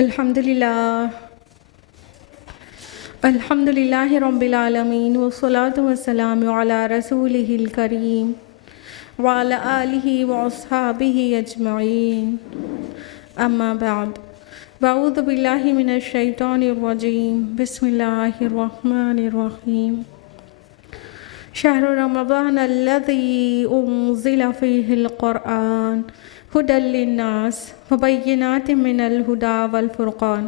الحمدللہ رب العالمین والصلاة والسلام علی رسولہ الکریم وعلی آلہ واصحابہ اجمعین اما بعد اعوذ باللہ من الشیطان الرجیم بسم اللہ الرحمن الرحیم شہر رمضان الذی انزل فیہ القرآن ہدی للناس وبینات من الہدی والفرقان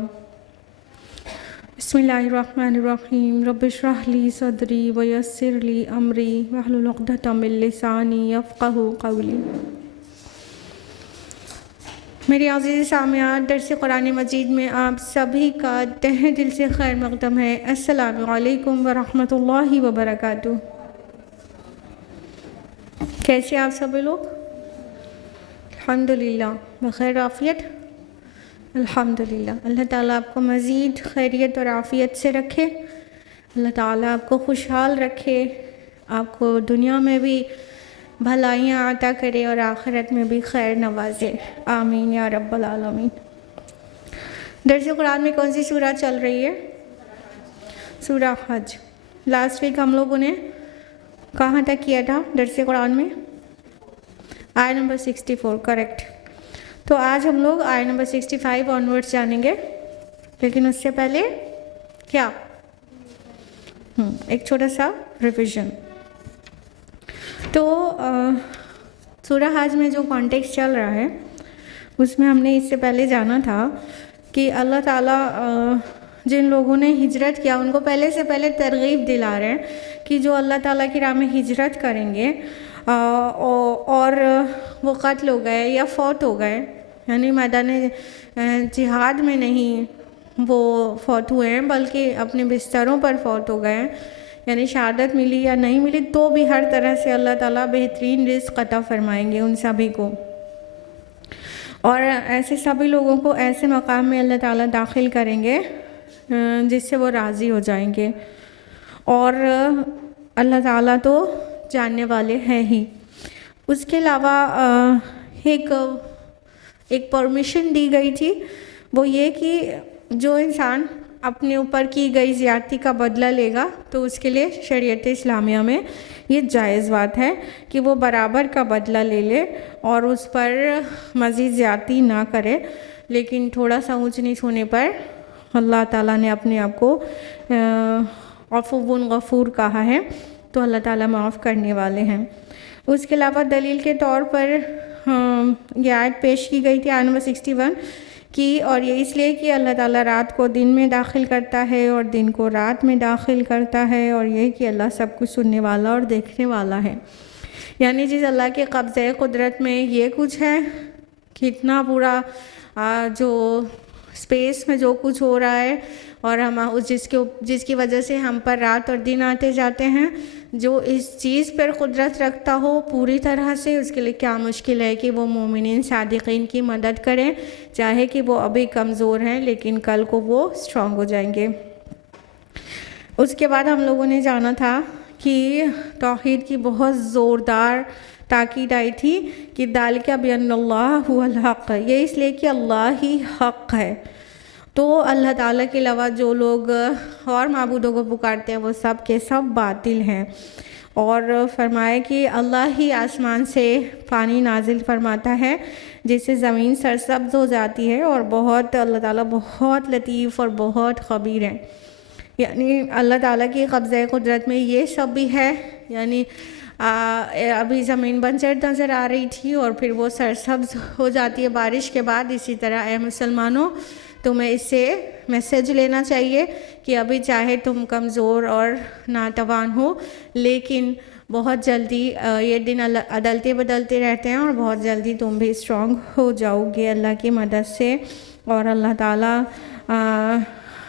بسم اللہ الرحمن الرحیم رب اشرح لی صدری ویسر لی امری واحلل عقدۃ من لسانی یفقہوا قولی۔ میری عزیز سامعات، درس قرآن مجید میں آپ سبھی کا تہہ دل سے خیر مقدم ہے۔ السلام علیکم ورحمۃ اللہ وبرکاتہ۔ کیسے آپ سبھی لوگ؟ الحمدللہ بخیر عافیت؟ الحمدللہ۔ اللہ تعالیٰ آپ کو مزید خیریت اور عافیت سے رکھے، اللہ تعالیٰ آپ کو خوشحال رکھے، آپ کو دنیا میں بھی بھلائیاں عطا کرے اور آخرت میں بھی خیر نوازے، آمین یا رب العالمین۔ درس قرآن میں کون سی سورہ چل رہی ہے؟ سورہ حج۔ لاسٹ ویک ہم لوگوں نے کہاں تک کیا تھا درس قرآن میں؟ آیت نمبر 64، کریکٹ۔ تو آج ہم لوگ آیت نمبر 65 آنورڈس جانیں گے، لیکن اس سے پہلے کیا ایک چھوٹا سا ریویژن۔ تو سورہ حج میں جو کانٹیکسٹ چل رہا ہے اس میں ہم نے اس سے پہلے جانا تھا کہ اللہ تعالیٰ جن لوگوں نے ہجرت کیا ان کو پہلے سے پہلے ترغیب دلا رہے ہیں کہ جو اللہ تعالیٰ کی راہ میں ہجرت کریں گے اور وہ قتل ہو گئے یا فوت ہو گئے، یعنی میدان جہاد میں نہیں وہ فوت ہوئے ہیں بلکہ اپنے بستروں پر فوت ہو گئے ہیں، یعنی شہادت ملی یا نہیں ملی تو بھی ہر طرح سے اللہ تعالیٰ بہترین رزق عطا فرمائیں گے ان سبھی کو، اور ایسے سبھی لوگوں کو ایسے مقام میں اللہ تعالیٰ داخل کریں گے جس سے وہ راضی ہو جائیں گے، اور اللہ تعالیٰ تو جاننے والے ہیں ہی۔ اس کے علاوہ ایک پرمیشن دی گئی تھی، وہ یہ کہ جو انسان اپنے اوپر کی گئی زیادتی کا بدلہ لے گا تو اس کے لیے شریعت اسلامیہ میں یہ جائز بات ہے کہ وہ برابر کا بدلہ لے لے اور اس پر مزید زیادتی نہ کرے، لیکن تھوڑا سا اونچ نیچ ہونے پر اللہ تعالیٰ نے اپنے آپ کو عفو غفور کہا ہے، تو اللہ تعالیٰ معاف کرنے والے ہیں۔ اس کے علاوہ دلیل کے طور پر یہ آیت پیش کی گئی تھی، آیت نمبر 61 کی، اور یہ اس لیے کہ اللہ تعالیٰ رات کو دن میں داخل کرتا ہے اور دن کو رات میں داخل کرتا ہے، اور یہ کہ اللہ سب کچھ سننے والا اور دیکھنے والا ہے، یعنی جس اللہ کے قبضۂ قدرت میں یہ کچھ ہے کہ اتنا پورا جو اسپیس میں جو کچھ ہو رہا ہے اور ہم جس کی وجہ سے ہم پر رات اور دن آتے جاتے ہیں، جو اس چیز پر قدرت رکھتا ہو پوری طرح سے، اس کے لیے کیا مشکل ہے کہ وہ مومنین صادقین کی مدد کریں، چاہے کہ وہ ابھی کمزور ہیں لیکن کل کو وہ اسٹرانگ ہو جائیں گے۔ اس کے بعد ہم لوگوں نے جانا تھا کہ توحید کی بہت زوردار تاکید آئی تھی کہ ذالک بأن اللہ هو الحق، یہ اس لیے کہ اللہ ہی حق ہے، تو اللہ تعالیٰ کے علاوہ جو لوگ اور معبودوں کو پکارتے ہیں وہ سب کے سب باطل ہیں، اور فرمایا کہ اللہ ہی آسمان سے پانی نازل فرماتا ہے جس سے زمین سرسبز ہو جاتی ہے، اور اللہ تعالیٰ بہت لطیف اور بہت خبیر ہے، یعنی اللہ تعالیٰ کی قبضۂ قدرت میں یہ سب بھی ہے، یعنی ابھی زمین بنجر نظر آ رہی تھی اور پھر وہ سرسبز ہو جاتی ہے بارش کے بعد، اسی طرح اے مسلمانوں تمہیں اس سے میسج لینا چاہیے کہ ابھی چاہے تم کمزور اور ناتوان ہو لیکن بہت جلدی یہ دن عدلتے بدلتے رہتے ہیں اور بہت جلدی تم بھی اسٹرانگ ہو جاؤ گے اللہ کی مدد سے، اور اللہ تعالیٰ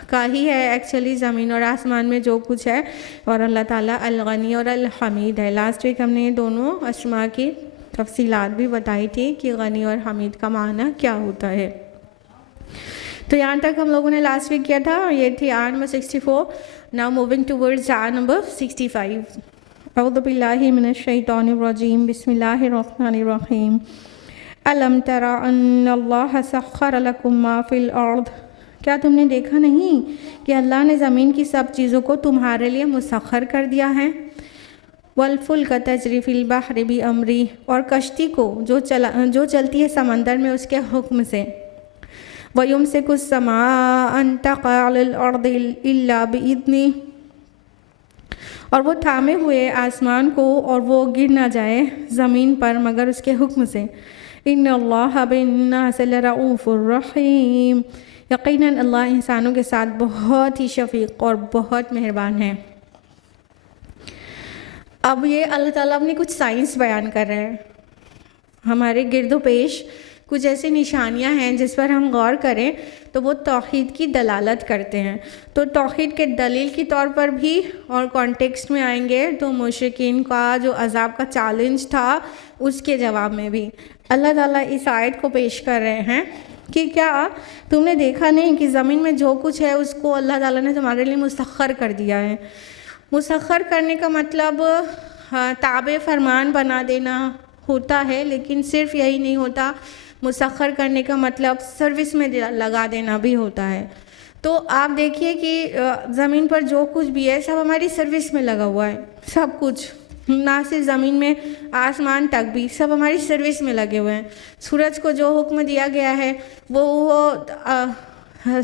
کا ہی ہے ایکچولی زمین اور آسمان میں جو کچھ ہے، اور اللہ تعالیٰ الغنی اور الحمید ہے۔ لاسٹ ویک ہم نے دونوں اسماء کی تفصیلات بھی بتائی تھی کہ غنی اور حمید کا معنی کیا ہوتا ہے۔ تو یہاں تک ہم لوگوں نے لاسٹ ویک کیا تھا، یہ تھی آیت نمبر 64۔ ناؤ موونگ ٹورڈز آیت نمبر 65۔ اعوذ باللہ من الشیطان الرجیم، بسم اللہ الرحمن الرحیم۔ الم تر ان اللہ سخر لکم ما فی الارض کیا تم نے دیکھا نہیں کہ اللہ نے زمین کی سب چیزوں کو تمہارے لیے مسخر کر دیا ہے؟ والفلک تجری فی البحر بامری، اور کشتی کو جو چلتی ہے سمندر میں اس کے حکم سے۔ وَيُمْسِكُ السَّمَاءَ أَن تَقَعَ عَلَى الْأَرْضِ إِلَّا بِإِذْنِهِ، اور وہ تھامے ہوئے آسمان کو اور وہ گر نہ جائے زمین پر مگر اس کے حکم سے۔ ان اللہ بالناس لرؤوف الرحیم، یقیناً اللہ انسانوں کے ساتھ بہت ہی شفیق اور بہت مہربان ہے۔ اب یہ اللہ تعالیٰ اپنی کچھ سائنس بیان کر رہے ہیں۔ ہمارے گرد و پیش کچھ ایسی نشانیاں ہیں جس پر ہم غور کریں تو وہ توحید کی دلالت کرتے ہیں۔ تو توحید کے دلیل کے طور پر بھی اور کانٹیکسٹ میں آئیں گے تو مشرکین کا جو عذاب کا چیلنج تھا اس کے جواب میں بھی اللہ تعالیٰ اس آیت کو پیش کر رہے ہیں کہ کیا تم نے دیکھا نہیں کہ زمین میں جو کچھ ہے اس کو اللہ تعالیٰ نے تمہارے لیے مسخر کر دیا ہے۔ مسخر کرنے کا مطلب تابع فرمان بنا دینا ہوتا ہے، لیکن صرف یہی نہیں ہوتا، مسخر کرنے کا مطلب سروس میں لگا دینا بھی ہوتا ہے۔ تو آپ دیکھیے کہ زمین پر جو کچھ بھی ہے سب ہماری سروس میں لگا ہوا ہے، سب کچھ، نہ صرف زمین میں، آسمان تک بھی سب ہماری سروس میں لگے ہوئے ہیں۔ سورج کو جو حکم دیا گیا ہے وہ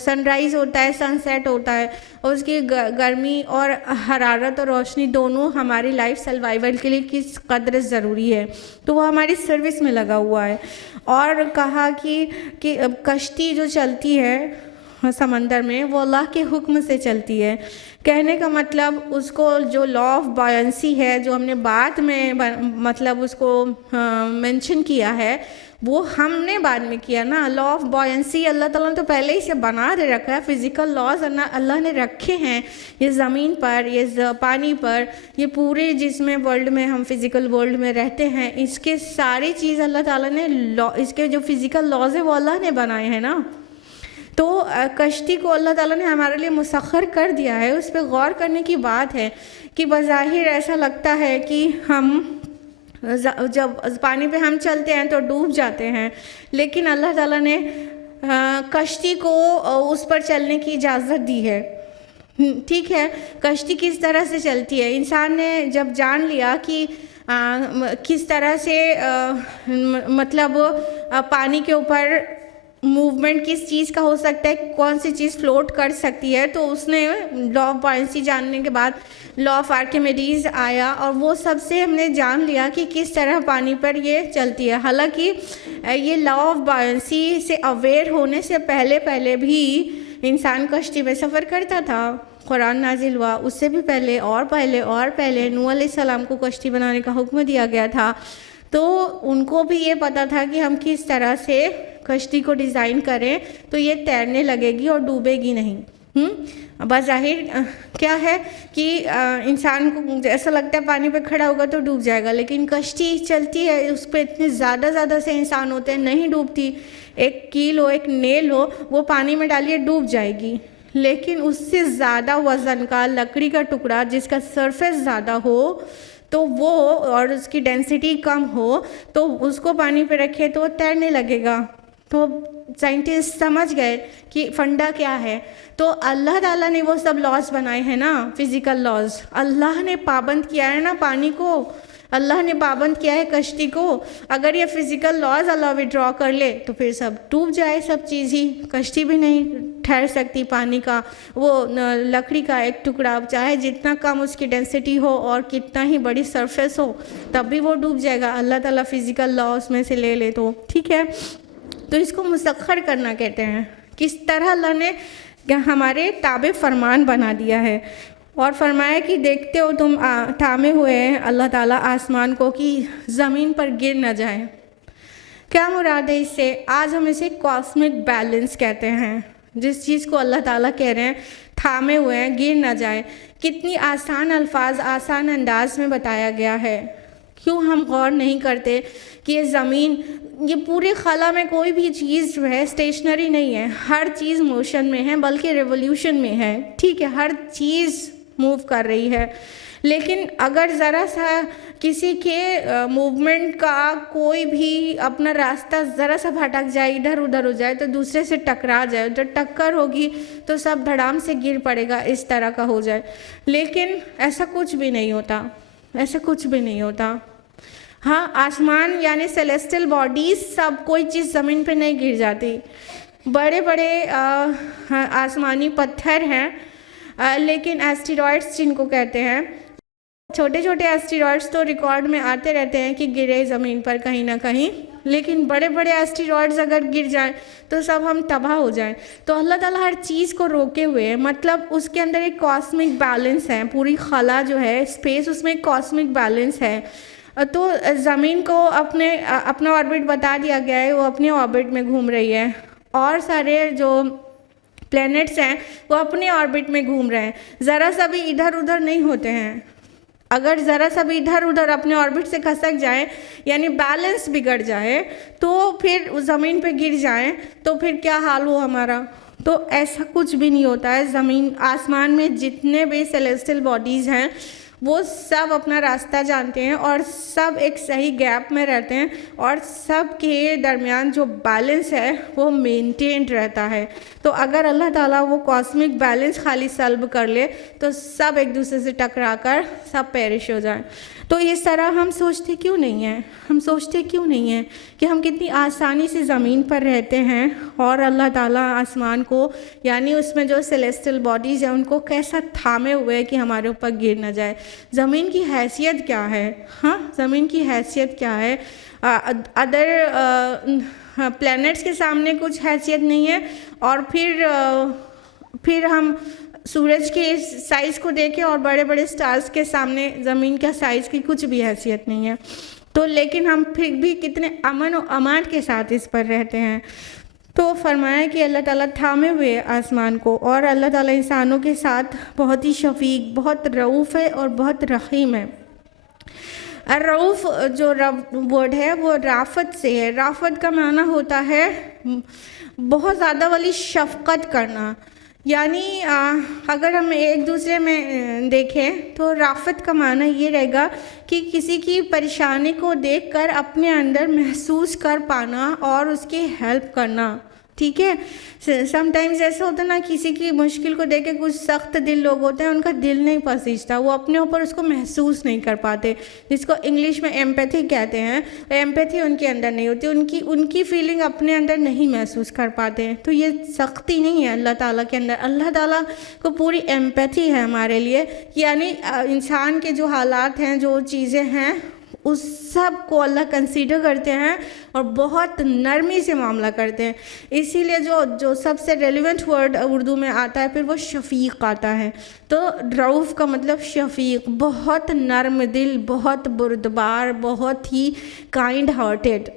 سن رائز ہوتا ہے، سن سیٹ ہوتا ہے، اور اس کی گرمی اور حرارت اور روشنی دونوں ہماری لائف سروائیول کے لیے کس قدر ضروری ہے، تو وہ ہماری سروس میں لگا ہوا ہے۔ اور کہا کہ کشتی جو چلتی ہے سمندر میں وہ اللہ کے حکم سے چلتی ہے۔ کہنے کا مطلب اس کو جو لا آف بائنسی ہے جو ہم نے بعد میں مطلب اس کو مینشن کیا ہے وہ ہم نے بعد میں کیا نا۔ لا آف بائنسی اللہ تعالیٰ نے تو پہلے ہی سے بنا دے رکھا ہے، فزیکل لاز اللہ نے رکھے ہیں یہ زمین پر، یہ پانی پر، یہ پورے جس میں ورلڈ میں ہم فزیکل ورلڈ میں رہتے ہیں، اس کے ساری چیز اللہ تعالیٰ نے اس کے جو فزیکل لاز ہے وہ اللہ نے بنائے ہیں نا۔ تو کشتی کو اللہ تعالیٰ نے ہمارے لیے مسخر کر دیا ہے۔ اس پہ غور کرنے کی بات ہے کہ بظاہر ایسا لگتا ہے کہ ہم جب پانی پہ ہم چلتے ہیں تو ڈوب جاتے ہیں، لیکن اللہ تعالیٰ نے کشتی کو اس پر چلنے کی اجازت دی ہے۔ ٹھیک ہے، کشتی کس طرح سے چلتی ہے؟ انسان نے جب جان لیا کہ کس طرح سے مطلب پانی کے اوپر موومنٹ کس چیز کا ہو سکتا ہے، کون سی چیز فلوٹ کر سکتی ہے، تو اس نے لا آف بائنسی جاننے کے بعد لا آف آرکیمیڈیز آیا اور وہ سب سے ہم نے جان لیا کہ کس طرح پانی پر یہ چلتی ہے۔ حالانکہ یہ لا آف بائنسی سے اویئر ہونے سے پہلے بھی انسان کشتی میں سفر کرتا تھا۔ قرآن نازل ہوا اس سے بھی پہلے نوح علیہ السلام کو کشتی بنانے کا حکم دیا گیا تھا، تو ان کو بھی یہ پتہ تھا کہ ہم کس طرح سے کشتی کو ڈیزائن کریں تو یہ تیرنے لگے گی اور ڈوبے گی نہیں۔ بظاہر کیا ہے کہ انسان کو ایسا لگتا ہے پانی پہ کھڑا ہوگا تو ڈوب جائے گا، لیکن کشتی چلتی ہے، اس پہ اتنے زیادہ سے انسان ہوتے ہیں، نہیں ڈوبتی۔ ایک کیل ہو، ایک نیل ہو، وہ پانی میں ڈالیے ڈوب جائے گی، لیکن اس سے زیادہ وزن کا لکڑی کا ٹکڑا جس کا سرفیس زیادہ ہو تو وہ اور اس کی ڈینسٹی کم ہو تو اس کو پانی پہ رکھے تو وہ تیرنے لگے گا۔ تو سائنٹسٹ سمجھ گئے کہ فنڈا کیا ہے، تو اللہ تعالیٰ نے وہ سب لاز بنائے ہیں نا، فزیکل لاز۔ اللہ نے پابند کیا ہے نا پانی کو، اللہ نے پابند کیا ہے کشتی کو۔ اگر یہ فزیکل لاز اللہ وڈرا کر لے تو پھر سب ڈوب جائے، سب چیز ہی، کشتی بھی نہیں ٹھہر سکتی، پانی کا وہ لکڑی کا ایک ٹکڑا چاہے جتنا کم اس کی ڈینسٹی ہو اور کتنا ہی بڑی سرفیس ہو تب بھی وہ ڈوب جائے گا، اللہ تعالیٰ فزیکل لا اس میں سے لے لے تو۔ ٹھیک ہے، تو اس کو مسخر کرنا کہتے ہیں، کس طرح اللہ نے ہمارے تابع فرمان بنا دیا ہے۔ اور فرمایا کہ دیکھتے ہو تم تھامے ہوئے ہیں اللہ تعالیٰ آسمان کو کہ زمین پر گر نہ جائے۔ کیا مراد ہے اس سے؟ آج ہم اسے کاسمک بیلنس کہتے ہیں، جس چیز کو اللہ تعالیٰ کہہ رہے ہیں تھامے ہوئے ہیں گر نہ جائے۔ کتنی آسان الفاظ، آسان انداز میں بتایا گیا ہے۔ کیوں ہم غور نہیں کرتے کہ یہ زمین، یہ پورے خلا میں کوئی بھی چیز جو ہے اسٹیشنری نہیں ہے، ہر چیز موشن میں ہے، بلکہ ریولیوشن میں ہے۔ ٹھیک ہے، ہر چیز موو کر رہی ہے، لیکن اگر ذرا سا کسی کے موومنٹ کا کوئی بھی اپنا راستہ ذرا سا بھٹک جائے، ادھر ادھر ہو جائے، تو دوسرے سے ٹکرا جائے، تو ٹکر ہوگی تو سب دھڑام سے گر پڑے گا، اس طرح کا ہو جائے. لیکن ایسا کچھ بھی نہیں ہوتا، ایسا کچھ بھی نہیں ہوتا. ہاں، آسمان یعنی سیلیسٹل باڈیز سب کوئی چیز زمین پہ نہیں گر جاتی. بڑے بڑے آسمانی پتھر ہیں، لیکن ایسٹیرائڈس جن کو کہتے ہیں، چھوٹے چھوٹے ایسٹیرائڈس تو ریکارڈ میں آتے رہتے ہیں کہ گرے زمین پر کہیں نہ کہیں، لیکن بڑے بڑے ایسٹیرائڈز اگر گر جائیں تو سب ہم تباہ ہو جائیں. تو اللہ تعالیٰ ہر چیز کو روکے ہوئے ہیں، مطلب اس کے اندر ایک کاسمک بیلنس ہے. پوری خلا جو ہے اسپیس، اس میں ایک کاسمک بیلنس ہے. تو زمین کو اپنا آربٹ بتا دیا گیا ہے، وہ اپنے آربٹ میں گھوم رہی ہے، اور سارے جو پلینٹس ہیں وہ اپنے آربٹ میں گھوم رہے ہیں، ذرا سا بھی ادھر ادھر نہیں ہوتے ہیں. اگر ذرا سا بھی ادھر ادھر اپنے آربٹ سے کھسک جائیں، یعنی بیلنس بگڑ جائے، تو پھر زمین پہ گر جائیں تو پھر کیا حال ہو ہمارا. تو ایسا کچھ بھی نہیں ہوتا ہے. زمین آسمان میں جتنے بھی سیلیسٹل باڈیز ہیں وہ سب اپنا راستہ جانتے ہیں، اور سب ایک صحیح گیپ میں رہتے ہیں، اور سب کے درمیان جو بیلنس ہے وہ مینٹینڈ رہتا ہے. تو اگر اللہ تعالیٰ وہ کاسمک بیلنس خالی سلب کر لے تو سب ایک دوسرے سے ٹکرا کر سب پیرش ہو جائیں. تو اس طرح ہم سوچتے کیوں نہیں ہیں؟ ہم سوچتے کیوں نہیں ہیں کہ ہم کتنی آسانی سے زمین پر رہتے ہیں، اور اللہ تعالیٰ آسمان کو یعنی اس میں جو سیلیسٹل باڈیز ہیں ان کو کیسا تھامے ہوئے کہ ہمارے اوپر گر نہ جائے. زمین کی حیثیت کیا ہے؟ ہاں، زمین کی حیثیت کیا ہے؟ ادر پلینٹس کے سامنے کچھ حیثیت نہیں ہے، اور پھر ہم سورج کے سائز کو دیکھیں اور بڑے بڑے سٹارز کے سامنے زمین کا سائز کی کچھ بھی حیثیت نہیں ہے. تو لیکن ہم پھر بھی کتنے امن و امان کے ساتھ اس پر رہتے ہیں. تو فرمایا کہ اللہ تعالیٰ تھامے ہوئے آسمان کو، اور اللہ تعالیٰ انسانوں کے ساتھ بہت ہی شفیق، بہت رؤوف ہے اور بہت رحیم ہے. الرؤوف جو ورڈ ہے وہ رافت سے ہے. رافت کا معنی ہوتا ہے بہت زیادہ والی شفقت کرنا. یعنی اگر ہم ایک دوسرے میں دیکھیں تو رافت کا معنی یہ رہے گا کہ کسی کی پریشانی کو دیکھ کر اپنے اندر محسوس کر پانا اور اس کی ہیلپ کرنا. ٹھیک ہے، سم ٹائمز ایسا ہوتا ہے نا، کسی کی مشکل کو دیکھ کے کچھ سخت دل لوگ ہوتے ہیں، ان کا دل نہیں پسیجتا، وہ اپنے اوپر اس کو محسوس نہیں کر پاتے، جس کو انگلش میں ایمپیتھی کہتے ہیں. ایمپیتھی ان کے اندر نہیں ہوتی، ان کی فیلنگ اپنے اندر نہیں محسوس کر پاتے ہیں. تو یہ سختی نہیں ہے اللہ تعالیٰ کے اندر. اللہ تعالیٰ کو پوری ایمپیتھی ہے ہمارے لیے، یعنی انسان کے جو حالات ہیں، جو چیزیں ہیں، اس سب کو اللہ کنسیڈر کرتے ہیں اور بہت نرمی سے معاملہ کرتے ہیں. اسی لیے جو سب سے ریلیونٹ ورڈ اردو میں آتا ہے پھر وہ شفیق آتا ہے. تو رؤوف کا مطلب شفیق، بہت نرم دل، بہت بردبار، بہت ہی کائنڈ ہارٹیڈ.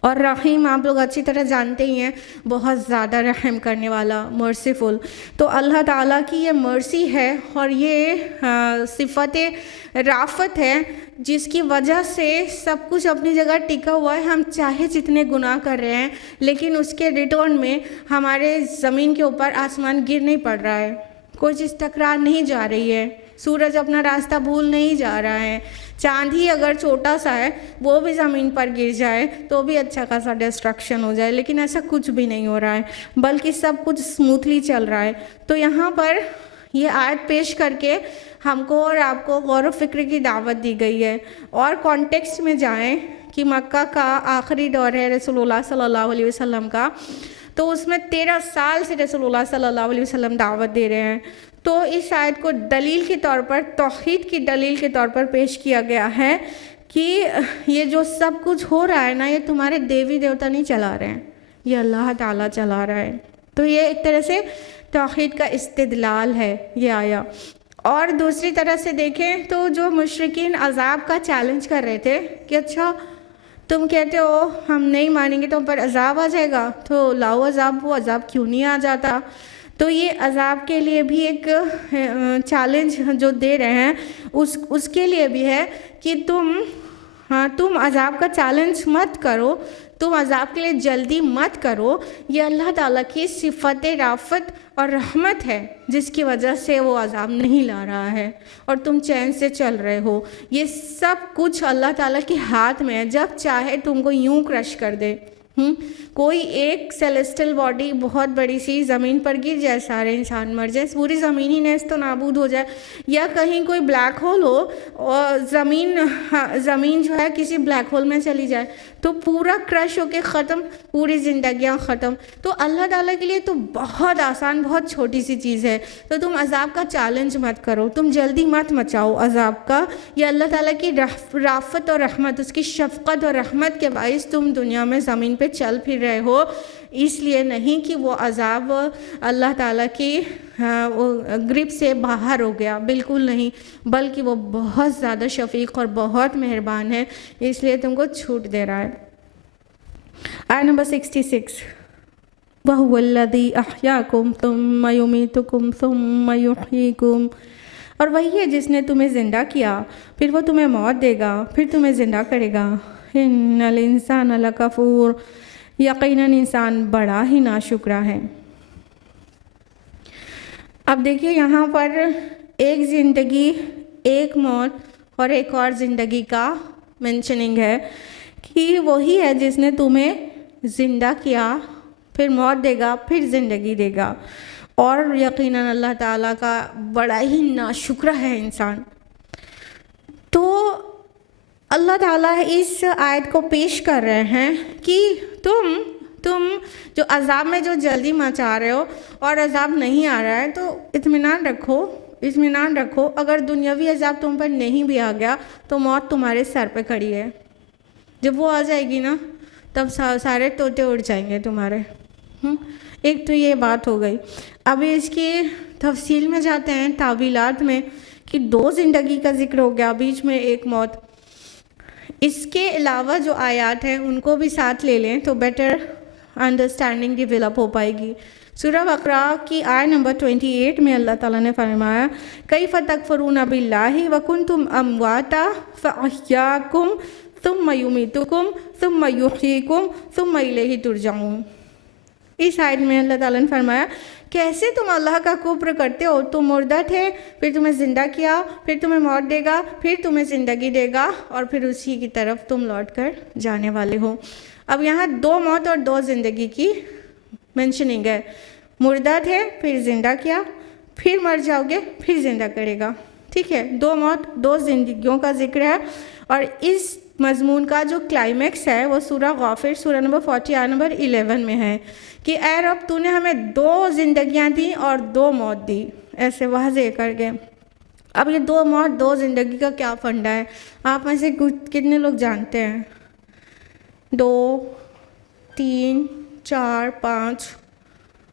اور رحیم آپ لوگ اچھی طرح جانتے ہی ہیں، بہت زیادہ رحم کرنے والا، مرسیفل. تو اللہ تعالیٰ کی یہ مرسی ہے اور یہ صفت رافت ہے جس کی وجہ سے سب کچھ اپنی جگہ ٹکا ہوا ہے. ہم چاہے جتنے گناہ کر رہے ہیں لیکن اس کے ریٹرن میں ہمارے زمین کے اوپر آسمان گر نہیں پڑ رہا ہے، کوئی چیز ٹکرا نہیں جا رہی ہے، سورج اپنا راستہ بھول نہیں جا رہا ہے. چاند ہی اگر چھوٹا سا ہے وہ بھی زمین پر گر جائے تو بھی اچھا خاصا ڈسٹرکشن ہو جائے، لیکن ایسا کچھ بھی نہیں ہو رہا ہے، بلکہ سب کچھ اسموتھلی چل رہا ہے. تو یہاں پر یہ آیت پیش کر کے ہم کو اور آپ کو غور و فکر کی دعوت دی گئی ہے. اور کانٹیکسٹ میں جائیں کہ مکہ کا آخری دور ہے رسول اللہ صلی اللہ علیہ وسلم کا، تو اس میں 13 سال سے رسول اللہ صلی اللہ علیہ وسلم دعوت دے رہے ہیں. تو اس آیت کو دلیل کے طور پر، توحید کی دلیل کے طور پر پیش کیا گیا ہے کہ یہ جو سب کچھ ہو رہا ہے نا، یہ تمہارے دیوی دیوتا نہیں چلا رہے ہیں، یہ اللہ تعالیٰ چلا رہا ہے. تو یہ ایک طرح سے توحید کا استدلال ہے یہ آیا. اور دوسری طرح سے دیکھیں تو جو مشرکین عذاب کا چیلنج کر رہے تھے کہ اچھا تم کہتے ہو ہم نہیں مانیں گے تو ہم پر عذاب آ جائے گا، تو لاؤ عذاب، وہ عذاب کیوں نہیں آ جاتا. تو یہ عذاب کے لیے بھی ایک چیلنج جو دے رہے ہیں اس کے لیے بھی ہے کہ تم عذاب کا چیلنج مت کرو، تم عذاب کے لیے جلدی مت کرو، یہ اللہ تعالیٰ کی صفت رافت اور رحمت ہے جس کی وجہ سے وہ عذاب نہیں لا رہا ہے اور تم چین سے چل رہے ہو۔ یہ سب کچھ اللہ تعالیٰ کے ہاتھ میں ہے، جب چاہے تم کو یوں کرش کر دے۔ کوئی ایک سیلیسٹل باڈی بہت بڑی سی زمین پر گر جائے، سارے انسان مر جائے، پوری زمین ہی نیست و نابود ہو جائے، یا کہیں کوئی بلیک ہول ہو اور زمین جو ہے کسی بلیک ہول میں چلی جائے تو پورا کرش ہو کے ختم، پوری زندگیاں ختم۔ تو اللہ تعالیٰ کے لیے تو بہت آسان، بہت چھوٹی سی چیز ہے۔ تو تم عذاب کا چیلنج مت کرو، تم جلدی مت مچاؤ عذاب کا۔ یہ اللہ تعالیٰ کی رافت اور رحمت، اس کی شفقت اور رحمت کے باعث تم دنیا میں زمین پہ چل پھر رہے ہو، اس لیے نہیں کہ وہ عذاب اللہ تعالیٰ کی گرپ سے باہر ہو گیا، بالکل نہیں، بلکہ وہ بہت زیادہ شفیق اور بہت مہربان ہے، اس لیے تم کو چھوٹ دے رہا ہے۔ آیت نمبر 66، وَهُوَ الَّذِي أَحْيَاكُمْ ثُمَّ يُمِيتُكُمْ ثُمَّ يُحْيِيكُمْ، اور وہی ہے جس نے تمہیں زندہ کیا، پھر وہ تمہیں موت دے گا، پھر تمہیں زندہ کرے گا۔ إِنَّ الْإِنسَانَ لَكَفُورٌ، یقیناً انسان بڑا ہی ناشکرا ہے۔ اب دیکھیے یہاں پر ایک زندگی، ایک موت اور ایک اور زندگی کا منشننگ ہے کہ وہی ہے جس نے تمہیں زندہ کیا، پھر موت دے گا، پھر زندگی دے گا، اور یقیناً اللہ تعالیٰ کا بڑا ہی ناشکرا ہے انسان۔ تو اللہ تعالیٰ اس آیت کو پیش کر رہے ہیں کہ تم جو عذاب میں جو جلدی مچا رہے ہو اور عذاب نہیں آ رہا ہے تو اطمینان رکھو، اگر دنیاوی عذاب تم پر نہیں بھی آ گیا تو موت تمہارے سر پہ کھڑی ہے، جب وہ آ جائے گی نا تب سارے طوطے اڑ جائیں گے تمہارے۔ ایک تو یہ بات ہو گئی۔ ابھی اس کی تفصیل میں جاتے ہیں، تعویلات میں، کہ 2 زندگی کا ذکر ہو گیا، بیچ میں ایک موت۔ اس کے علاوہ جو آیات ہیں ان کو بھی ساتھ لے لیں تو بیٹر انڈرسٹینڈنگ ڈیولپ ہو پائے گی۔ سورہ بقرہ کی آیت نمبر 28 میں اللہ تعالیٰ نے فرمایا، کیف تکفرون باللہ وکنتم امواتا فاحیاکم ثم یمیتکم ثم یحییکم ثم الیہ ترجعون۔ اس آیت میں اللہ تعالیٰ نے فرمایا، کیسے تم اللہ کا کفر کرتے ہو، تم مردہ تھے، پھر تمہیں زندہ کیا، پھر تمہیں موت دے گا، پھر تمہیں زندگی دے گا، اور پھر اسی کی طرف تم لوٹ کر جانے والے ہو۔ اب یہاں 2 موت اور 2 زندگی کی منشننگ ہے، مردہ تھے پھر زندہ کیا، پھر مر جاؤ گے پھر زندہ کرے گا، ٹھیک ہے، 2 موت 2 زندگیوں کا ذکر ہے۔ اور اس مضمون کا جو کلائمیکس ہے وہ سورہ غافر سورہ نمبر 40 آیت نمبر 11 میں ہے کہ اے رب تو نے ہمیں 2 زندگیاں دیں اور 2 موت دی، ایسے واضح کر کے۔ اب یہ 2 موت 2 زندگی کا کیا فنڈا ہے، آپ میں سے کتنے لوگ جانتے ہیں؟ 2 3 4 5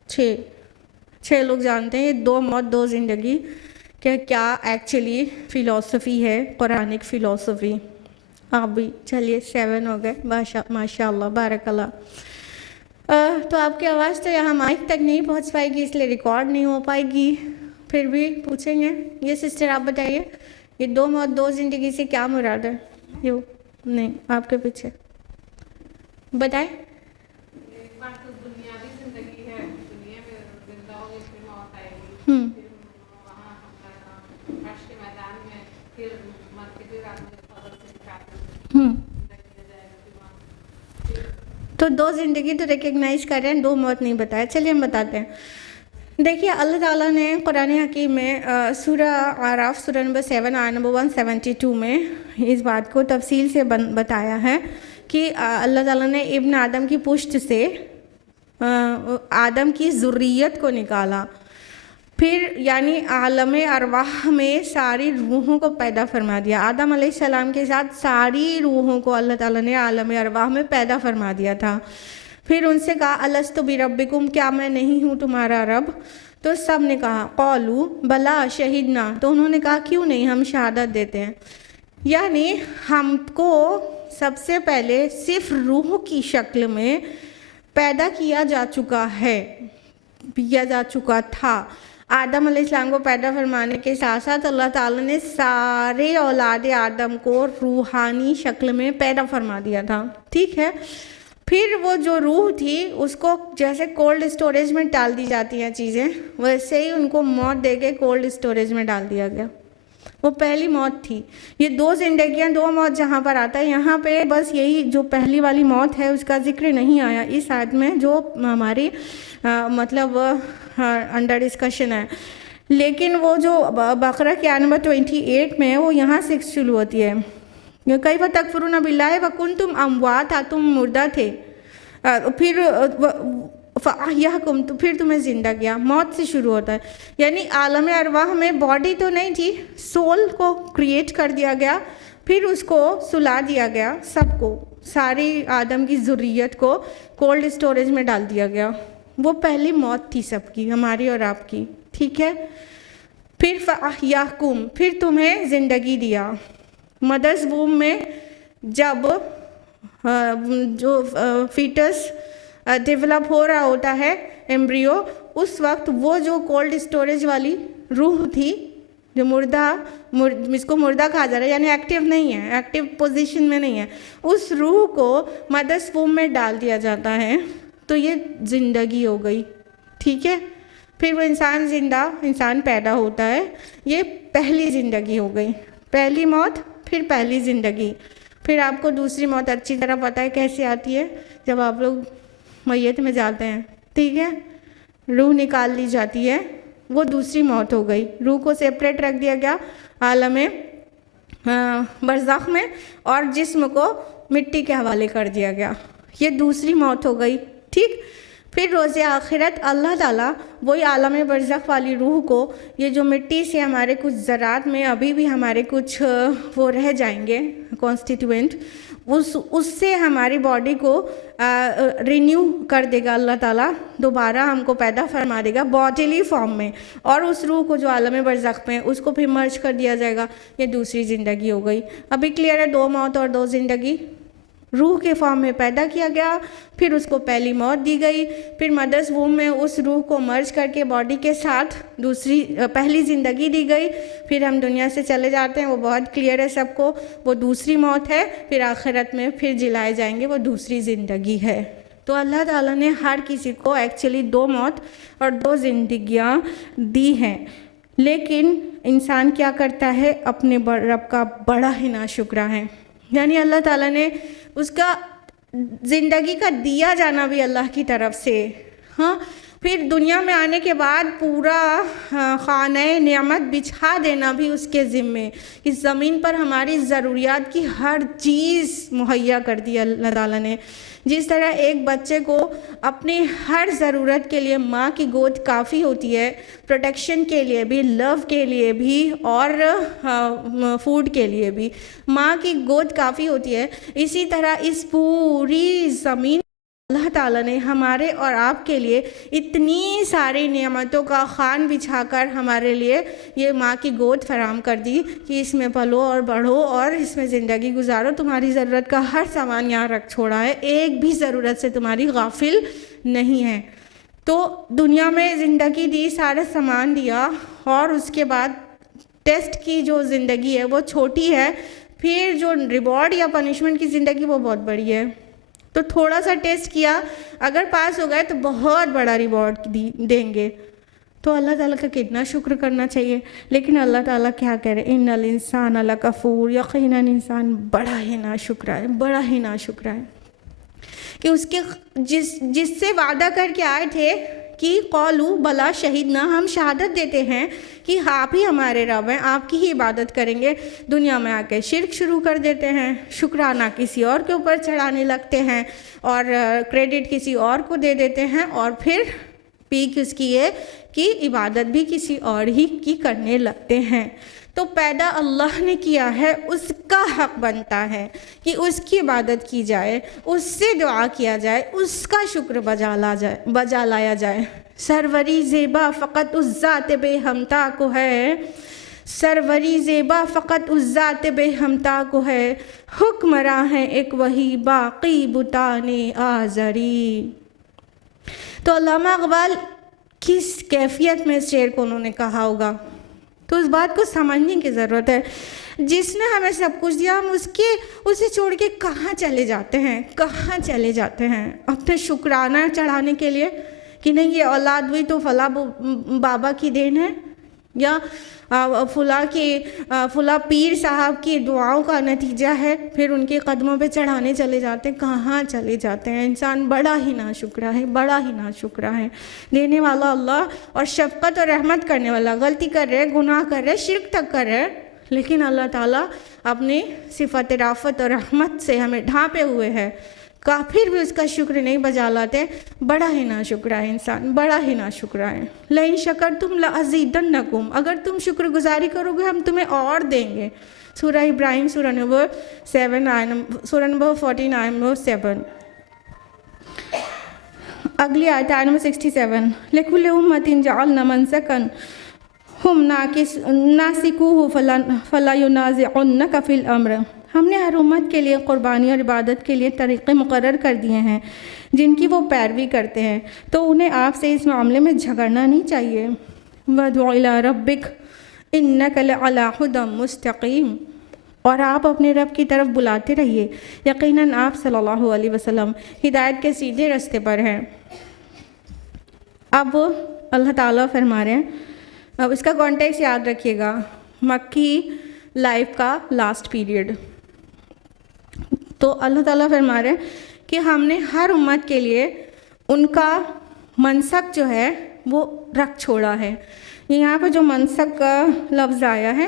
6 لوگ جانتے ہیں یہ 2 موت 2 زندگی کہ کیا ایکچولی فلسفی ہے، قرآنک فلسفی۔ آپ بھی چلیے 7 ہو گئے، ماشاء اللہ، بارک اللہ۔ تو آپ کی آواز تو یہاں مائک تک نہیں پہنچ پائے گی، اس لیے ریکارڈ نہیں ہو پائے گی، پھر بھی پوچھیں گے۔ یہ سسٹر آپ بتائیے، یہ 2 موت 2 زندگی سے کیا مراد ہے؟ یوں نہیں، آپ کے پیچھے بتائیں۔ تو 2 زندگی تو ریکگنائز کر رہے ہیں، 2 موت نہیں بتایا۔ چلیے ہم بتاتے ہیں۔ دیکھیے اللہ تعالیٰ نے قرآن حکیم میں سورہ اعراف سورہ نمبر 7 آیت نمبر 172 میں اس بات کو تفصیل سے بتایا ہے کہ اللہ تعالیٰ نے ابن آدم کی پشت سے آدم کی ذریت کو نکالا، پھر یعنی عالم ارواح میں ساری روحوں کو پیدا فرما دیا۔ آدم علیہ السلام کے ساتھ ساری روحوں کو اللہ تعالیٰ نے عالم ارواح میں پیدا فرما دیا تھا۔ پھر ان سے کہا الست بربکم، کیا میں نہیں ہوں تمہارا رب؟ تو سب نے کہا قالوا بلا شہدنا، تو انہوں نے کہا کیوں نہیں، ہم شہادت دیتے ہیں۔ یعنی ہم کو سب سے پہلے صرف روح کی شکل میں پیدا کیا جا چکا تھا۔ آدم علیہ السلام کو پیدا فرمانے کے ساتھ ساتھ اللہ تعالیٰ نے سارے اولاد آدم کو روحانی شکل میں پیدا فرما دیا تھا، ٹھیک ہے۔ پھر وہ جو روح تھی اس کو جیسے کولڈ اسٹوریج میں ڈال دی جاتی ہیں چیزیں، ویسے ہی ان کو موت دے کے کولڈ اسٹوریج میں ڈال دیا گیا۔ وہ پہلی موت تھی۔ یہ دو زندگیاں، دو موت جہاں پر آتا ہے، یہاں پہ بس یہی جو پہلی والی موت ہے اس کا ذکر نہیں آیا اس آیت میں، جو ہماری مطلب انڈر ڈسکشن ہے۔ لیکن وہ جو بقرہ کی آیت نمبر 28 میں ہے، وہ یہاں سے شروع ہوتی ہے، کیف تکفرون باللہ وکنتم امواتا، تم مردہ تھے، پھر فاحیاکم، تو پھر تمہیں زندہ کیا۔ موت سے شروع ہوتا ہے، یعنی عالم ارواح میں باڈی تو نہیں تھی، سول کو کریٹ کر دیا گیا، پھر اس کو سلا دیا گیا، سب کو، ساری آدم کی ذریت کو کولڈ اسٹوریج میں ڈال دیا گیا۔ وہ پہلی موت تھی سب کی، ہماری اور آپ کی، ٹھیک ہے۔ پھر فاحیاکم، پھر تمہیں زندگی دیا۔ مدرس ووم میں جب جو فیٹس ڈیولپ ہو رہا ہوتا ہے، ایمبریو، اس وقت وہ جو کولڈ اسٹوریج والی روح تھی، جو اس کو مردہ کہا جا رہا ہے، یعنی ایکٹیو نہیں ہے، ایکٹیو پوزیشن میں نہیں ہے، اس روح کو مدرس ووم میں ڈال دیا جاتا ہے، تو یہ زندگی ہو گئی، ٹھیک ہے۔ پھر وہ انسان پیدا ہوتا ہے، یہ پہلی زندگی ہو گئی، پہلی موت، پھر پہلی زندگی۔ پھر آپ کو دوسری موت اچھی طرح پتہ ہے کیسے آتی ہے، جب آپ لوگ میت میں جاتے ہیں، ٹھیک ہے، روح نکال لی جاتی ہے، وہ دوسری موت ہو گئی۔ روح کو سیپریٹ رکھ دیا گیا عالم برزخ میں، اور جسم کو مٹی کے حوالے کر دیا گیا، یہ دوسری موت ہو گئی، ٹھیک۔ پھر روز آخرت اللہ تعالیٰ وہی عالم برزخ والی روح کو، یہ جو مٹی سے ہمارے کچھ ذرات میں ابھی بھی ہمارے کچھ وہ رہ جائیں گے کانسٹیٹیوئنٹ، اس سے ہماری باڈی کو رینیو کر دے گا اللہ تعالیٰ، دوبارہ ہم کو پیدا فرما دے گا باڈیلی فارم میں، اور اس روح کو جو عالم برزخ میں اس کو پھر مرج کر دیا جائے گا، یہ دوسری زندگی ہو گئی۔ ابھی کلیئر ہے، دو موت اور دو زندگی۔ روح کے فارم میں پیدا کیا گیا، پھر اس کو پہلی موت دی گئی، پھر مدرس ووم میں اس روح کو مرج کر کے باڈی کے ساتھ پہلی زندگی دی گئی، پھر ہم دنیا سے چلے جاتے ہیں، وہ بہت کلیئر ہے سب کو، وہ دوسری موت ہے، پھر آخرت میں پھر جلائے جائیں گے، وہ دوسری زندگی ہے۔ تو اللہ تعالیٰ نے ہر کسی کو ایکچولی دو موت اور دو زندگیاں دی ہیں، لیکن انسان کیا کرتا ہے، اپنے رب کا بڑا ہی ناشکرا ہے، یعنی اللہ تعالیٰ نے اس کا زندگی کا دیا جانا بھی اللہ کی طرف سے، ہاں، پھر دنیا میں آنے کے بعد پورا خانہ نعمت بچھا دینا بھی اس کے ذمے، اس زمین پر ہماری ضروریات کی ہر چیز مہیا کر دی اللہ تعالیٰ نے۔ جس طرح ایک بچے کو اپنی ہر ضرورت کے لیے ماں کی گود کافی ہوتی ہے، پروٹیکشن کے لیے بھی، لو کے لیے بھی، اور فوڈ کے لیے بھی ماں کی گود کافی ہوتی ہے، اسی طرح اس پوری زمین اللہ تعالیٰ نے ہمارے اور آپ کے لیے اتنی ساری نعمتوں کا خوان بچھا کر ہمارے لیے یہ ماں کی گود فراہم کر دی کہ اس میں پلو اور بڑھو اور اس میں زندگی گزارو، تمہاری ضرورت کا ہر سامان یہاں رکھ چھوڑا ہے، ایک بھی ضرورت سے تمہاری غافل نہیں ہے۔ تو دنیا میں زندگی دی، سارا سامان دیا، اور اس کے بعد ٹیسٹ کی جو زندگی ہے وہ چھوٹی ہے، پھر جو ریوارڈ یا پنشمنٹ کی زندگی وہ بہت بڑی ہے۔ تو تھوڑا سا ٹیسٹ کیا، اگر پاس ہو گئے تو بہت بڑا ریوارڈ دیں گے، تو اللہ تعالیٰ کا کتنا شکر کرنا چاہیے۔ لیکن اللہ تعالیٰ کیا کہہ رہے، ان الانسان لکفور، یقیناً انسان بڑا ہی ناشکرا ہے، بڑا ہی ناشکرا ہے، کہ اس کے جس سے وعدہ کر کے آئے تھے کہ قالوا بلا شہیدنا، ہم شہادت دیتے ہیں کہ آپ ہی ہمارے رب ہیں، آپ کی ہی عبادت کریں گے، دنیا میں آ کے شرک شروع کر دیتے ہیں، شکرانہ کسی اور کے اوپر چڑھانے لگتے ہیں، اور کریڈٹ کسی اور کو دے دیتے ہیں، اور پھر پیک اس کی ہے کہ عبادت بھی کسی اور ہی کی کرنے لگتے ہیں۔ تو پیدا اللہ نے کیا ہے، اس کا حق بنتا ہے کہ اس کی عبادت کی جائے، اس سے دعا کیا جائے، اس کا شکر بجا لایا جائے۔ سروری زیبا فقط اس ذات بے ہمتا کو ہے، سروری زیبا فقط اس ذات بے ہمتا کو ہے، حکمراں ہے ایک وہی باقی بتان آزری۔ تو علامہ اقبال کس کیفیت میں اس شعر کو انہوں نے کہا ہوگا، تو اس بات کو سمجھنے کی ضرورت ہے۔ جس نے ہمیں سب کچھ دیا، ہم اسے چھوڑ کے کہاں چلے جاتے ہیں، کہاں چلے جاتے ہیں اپنے شکرانہ چڑھانے کے لیے کہ نہیں یہ اولاد ہوئی تو فلاں بابا کی دین ہے، یا فلاں پیر صاحب کی دعاؤں کا نتیجہ ہے، پھر ان کے قدموں پہ چڑھانے چلے جاتے ہیں۔ کہاں چلے جاتے ہیں؟ انسان بڑا ہی ناشکرا ہے، بڑا ہی ناشکرا ہے۔ دینے والا اللہ اور شفقت اور رحمت کرنے والا، غلطی کر رہے، گناہ کر رہے، شرک تک کر رہے، لیکن اللہ تعالیٰ اپنی صفت رافت اور رحمت سے ہمیں ڈھانپے ہوئے ہے، کافر بھی اس کا شکر نہیں بجا لاتے۔ بڑا ہی ناشکرا ہے انسان، بڑا ہی ناشکرا ہے۔ لئن شکرتم لأزیدنکم، اگر تم شکر گزاری کرو گے ہم تمہیں اور دیں گے۔ سورہ ابراہیم سورہ نمبر 49 اگلی آیت نمبر 67، لِكُلِّ أُمَّةٍ جَعَلْنَا مَنْسَكًا ہم ناسکوہ فلا ینازعنک فی الامر، ہم نے ہر امت کے لیے قربانی اور عبادت کے لیے طریقے مقرر کر دیے ہیں جن کی وہ پیروی کرتے ہیں، تو انہیں آپ سے اس معاملے میں جھگڑنا نہیں چاہیے۔ وَادْعُ إِلَىٰ رَبِّكَ إِنَّكَ لَعَلَىٰ هُدًى مُسْتَقِيمٍ، اور آپ اپنے رب کی طرف بلاتے رہیے، یقیناً آپ صلی اللہ علیہ وسلم ہدایت کے سیدھے راستے پر ہیں۔ اب اللہ تعالیٰ فرما رہے ہیں، اب اس کا کانٹیکس یاد رکھیے گا، مکی لائف کا لاسٹ پیریڈ۔ تو اللہ تعالیٰ فرما رہے ہیں کہ ہم نے ہر امت کے لیے ان کا منسک جو ہے وہ رکھ چھوڑا ہے۔ یہاں پہ جو منسک کا لفظ آیا ہے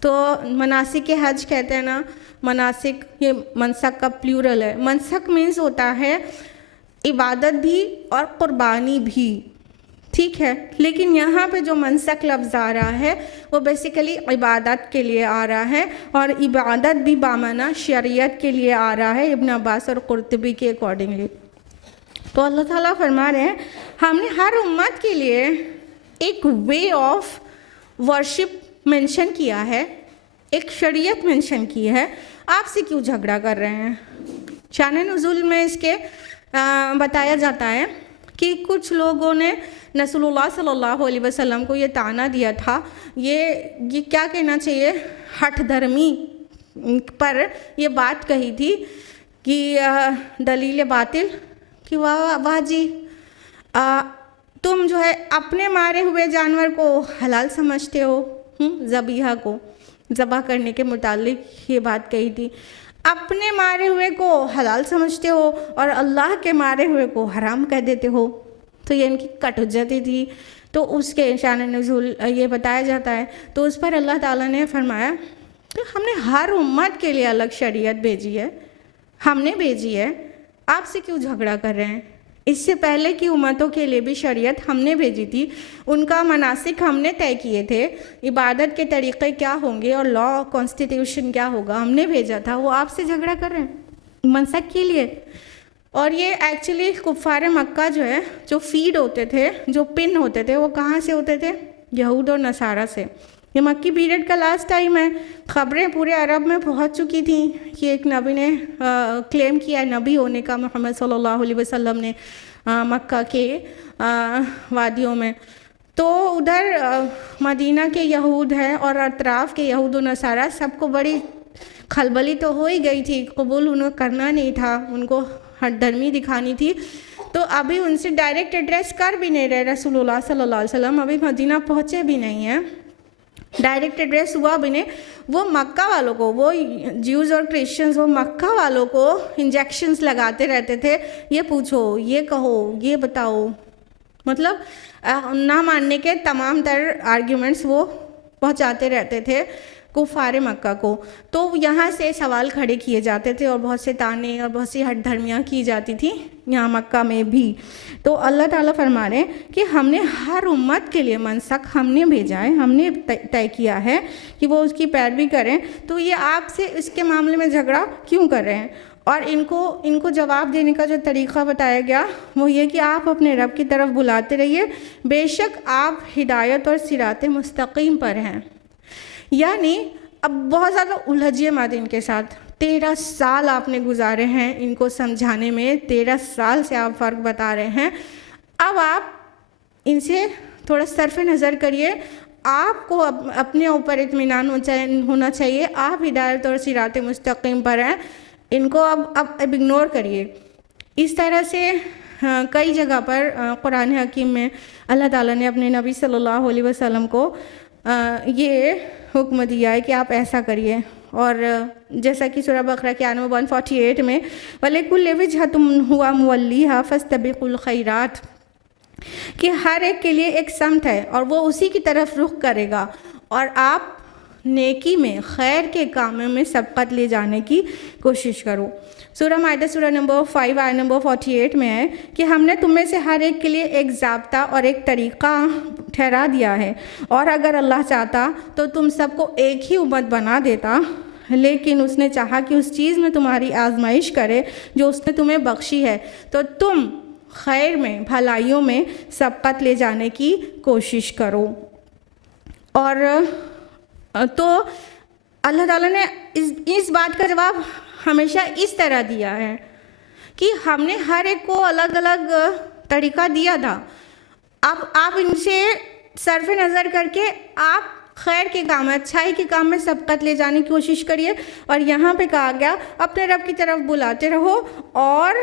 تو مناسک حج کہتے ہیں نا، مناسک، یہ منسک کا پلیورل ہے۔ منسک مینس ہوتا ہے عبادت بھی اور قربانی بھی، ٹھیک ہے، لیکن یہاں پہ جو منسک لفظ آ رہا ہے وہ بیسیکلی عبادت کے لیے آ رہا ہے، اور عبادت بھی بامعنی شریعت کے لیے آ رہا ہے ابن عباس اور قرطبی کے اکارڈنگلی۔ تو اللہ تعالیٰ فرما رہے ہیں ہم نے ہر امت کے لیے ایک وے آف ورشپ مینشن کیا ہے، ایک شریعت مینشن کی ہے، آپ سے کیوں جھگڑا کر رہے ہیں؟ شان نزول میں اس کے بتایا جاتا ہے کہ کچھ لوگوں نے رسول اللہ صلی اللہ علیہ وسلم کو یہ طعنہ دیا تھا، یہ کیا کہنا چاہیے، ہٹھ دھرمی پر یہ بات کہی تھی کہ دلیل باطل کہ واہ جی تم جو ہے اپنے مارے ہوئے جانور کو حلال سمجھتے ہو، ذبیحہ کو ذبح کرنے کے متعلق یہ بات کہی تھی، اپنے مارے ہوئے کو حلال سمجھتے ہو اور اللہ کے مارے ہوئے کو حرام کہہ دیتے ہو۔ تو یہ ان کی کٹ حجتی تھی، تو اس کے شان نزول یہ بتایا جاتا ہے۔ تو اس پر اللہ تعالیٰ نے فرمایا کہ ہم نے ہر امت کے لیے الگ شریعت بھیجی ہے، ہم نے بھیجی ہے، آپ سے کیوں جھگڑا کر رہے ہیں؟ اس سے پہلے کی امتوں کے لیے بھی شریعت ہم نے بھیجی تھی، ان کا مناسک ہم نے طے کیے تھے، عبادت کے طریقے کیا ہوں گے اور لا کانسٹیٹیوشن کیا ہوگا ہم نے بھیجا تھا، وہ آپ سے جھگڑا کر رہے ہیں منسک کے لیے۔ اور یہ ایکچولی کفار مکہ جو ہے، جو فیڈ ہوتے تھے، جو پن ہوتے تھے، وہ کہاں سے ہوتے تھے؟ یہود اور نصارہ سے۔ یہ مکی پیریڈ کا لاسٹ ٹائم ہے، خبریں پورے عرب میں پہنچ چکی تھیں کہ ایک نبی نے کلیم کیا ہے نبی ہونے کا، محمد صلی اللہ علیہ وسلم نے مکہ کے وادیوں میں۔ تو ادھر مدینہ کے یہود ہیں اور اطراف کے یہود و نصارہ، سب کو بڑی کھلبلی تو ہو ہی گئی تھی، قبول انہوں کرنا نہیں تھا، ان کو ہٹ دھرمی دکھانی تھی۔ تو ابھی ان سے ڈائریکٹ ایڈریس کر بھی نہیں رہے رسول اللہ صلی اللہ علیہ وسلم، ابھی مدینہ پہنچے بھی نہیں ہیں، ڈائریکٹ ایڈریس ہوا بھی نہیں۔ وہ مکہ والوں کو، وہ جیوز اور کرسچنز، وہ مکہ والوں کو انجیکشنز لگاتے رہتے تھے، یہ پوچھو، یہ کہو، یہ بتاؤ، مطلب نہ ماننے کے تمام تر آرگیومنٹس وہ پہنچاتے رہتے تھے کفار مکہ کو۔ تو یہاں سے سوال کھڑے کیے جاتے تھے اور بہت سے طعنے اور بہت سی ہٹ دھرمیاں کی جاتی تھیں یہاں مکہ میں بھی۔ تو اللہ تعالیٰ فرما رہے ہیں کہ ہم نے ہر امت کے لیے منسک ہم نے بھیجا ہے، ہم نے طے کیا ہے کہ وہ اس کی پیروی کریں، تو یہ آپ سے اس کے معاملے میں جھگڑا کیوں کر رہے ہیں؟ اور ان کو جواب دینے کا جو طریقہ بتایا گیا وہ یہ کہ آپ اپنے رب کی طرف بلاتے رہیے، بے شک آپ ہدایت اور صراط مستقیم پر ہیں۔ یعنی اب بہت زیادہ الجھیے مت ان کے ساتھ، 13 سال آپ نے گزارے ہیں ان کو سمجھانے میں، 13 سال سے آپ فرق بتا رہے ہیں، اب آپ ان سے تھوڑا صرف نظر کریے آپ کو اپنے اوپر اطمینان ہونا چاہیے، آپ ہدایت اور صراط مستقیم پر ہیں، ان کو اب اگنور کریے۔ اس طرح سے کئی جگہ پر قرآن حکیم میں اللہ تعالیٰ نے اپنے نبی صلی اللہ علیہ وسلم کو یہ حکم دیا ہے کہ آپ ایسا کریے، اور جیسا کہ سورہ بقرہ کے آیت نمبر 148 میں وَلِكُلِّ وِجْهَةٌ هُوَ مُوَلِّيهَا فَاسْتَبِقُوا الْخَيْرَاتِ، کہ ہر ایک کے لیے ایک سمت ہے اور وہ اسی کی طرف رخ کرے گا، اور آپ نیکی میں، خیر کے کاموں میں سبقت لے جانے کی کوشش کرو۔ سورہ مائدہ سورہ نمبر 5 آیت نمبر 48 میں ہے کہ ہم نے تم میں سے ہر ایک کے لیے ایک ضابطہ اور ایک طریقہ ٹھہرا دیا ہے، اور اگر اللہ چاہتا تو تم سب کو ایک ہی امت بنا دیتا، لیکن اس نے چاہا کہ اس چیز میں تمہاری آزمائش کرے جو اس نے تمہیں بخشی ہے، تو تم خیر میں، بھلائیوں میں سبقت لے جانے کی کوشش کرو۔ اور تو اللہ تعالیٰ نے اس بات کا جواب ہمیشہ اس طرح دیا ہے کہ ہم نے ہر ایک کو الگ الگ طریقہ دیا تھا، اب آپ ان سے صرف نظر کر کے آپ خیر کے کام، اچھائی کے کام میں سبقت لے جانے کی کوشش کریے۔ اور یہاں پہ کہا گیا اپنے رب کی طرف بلاتے رہو اور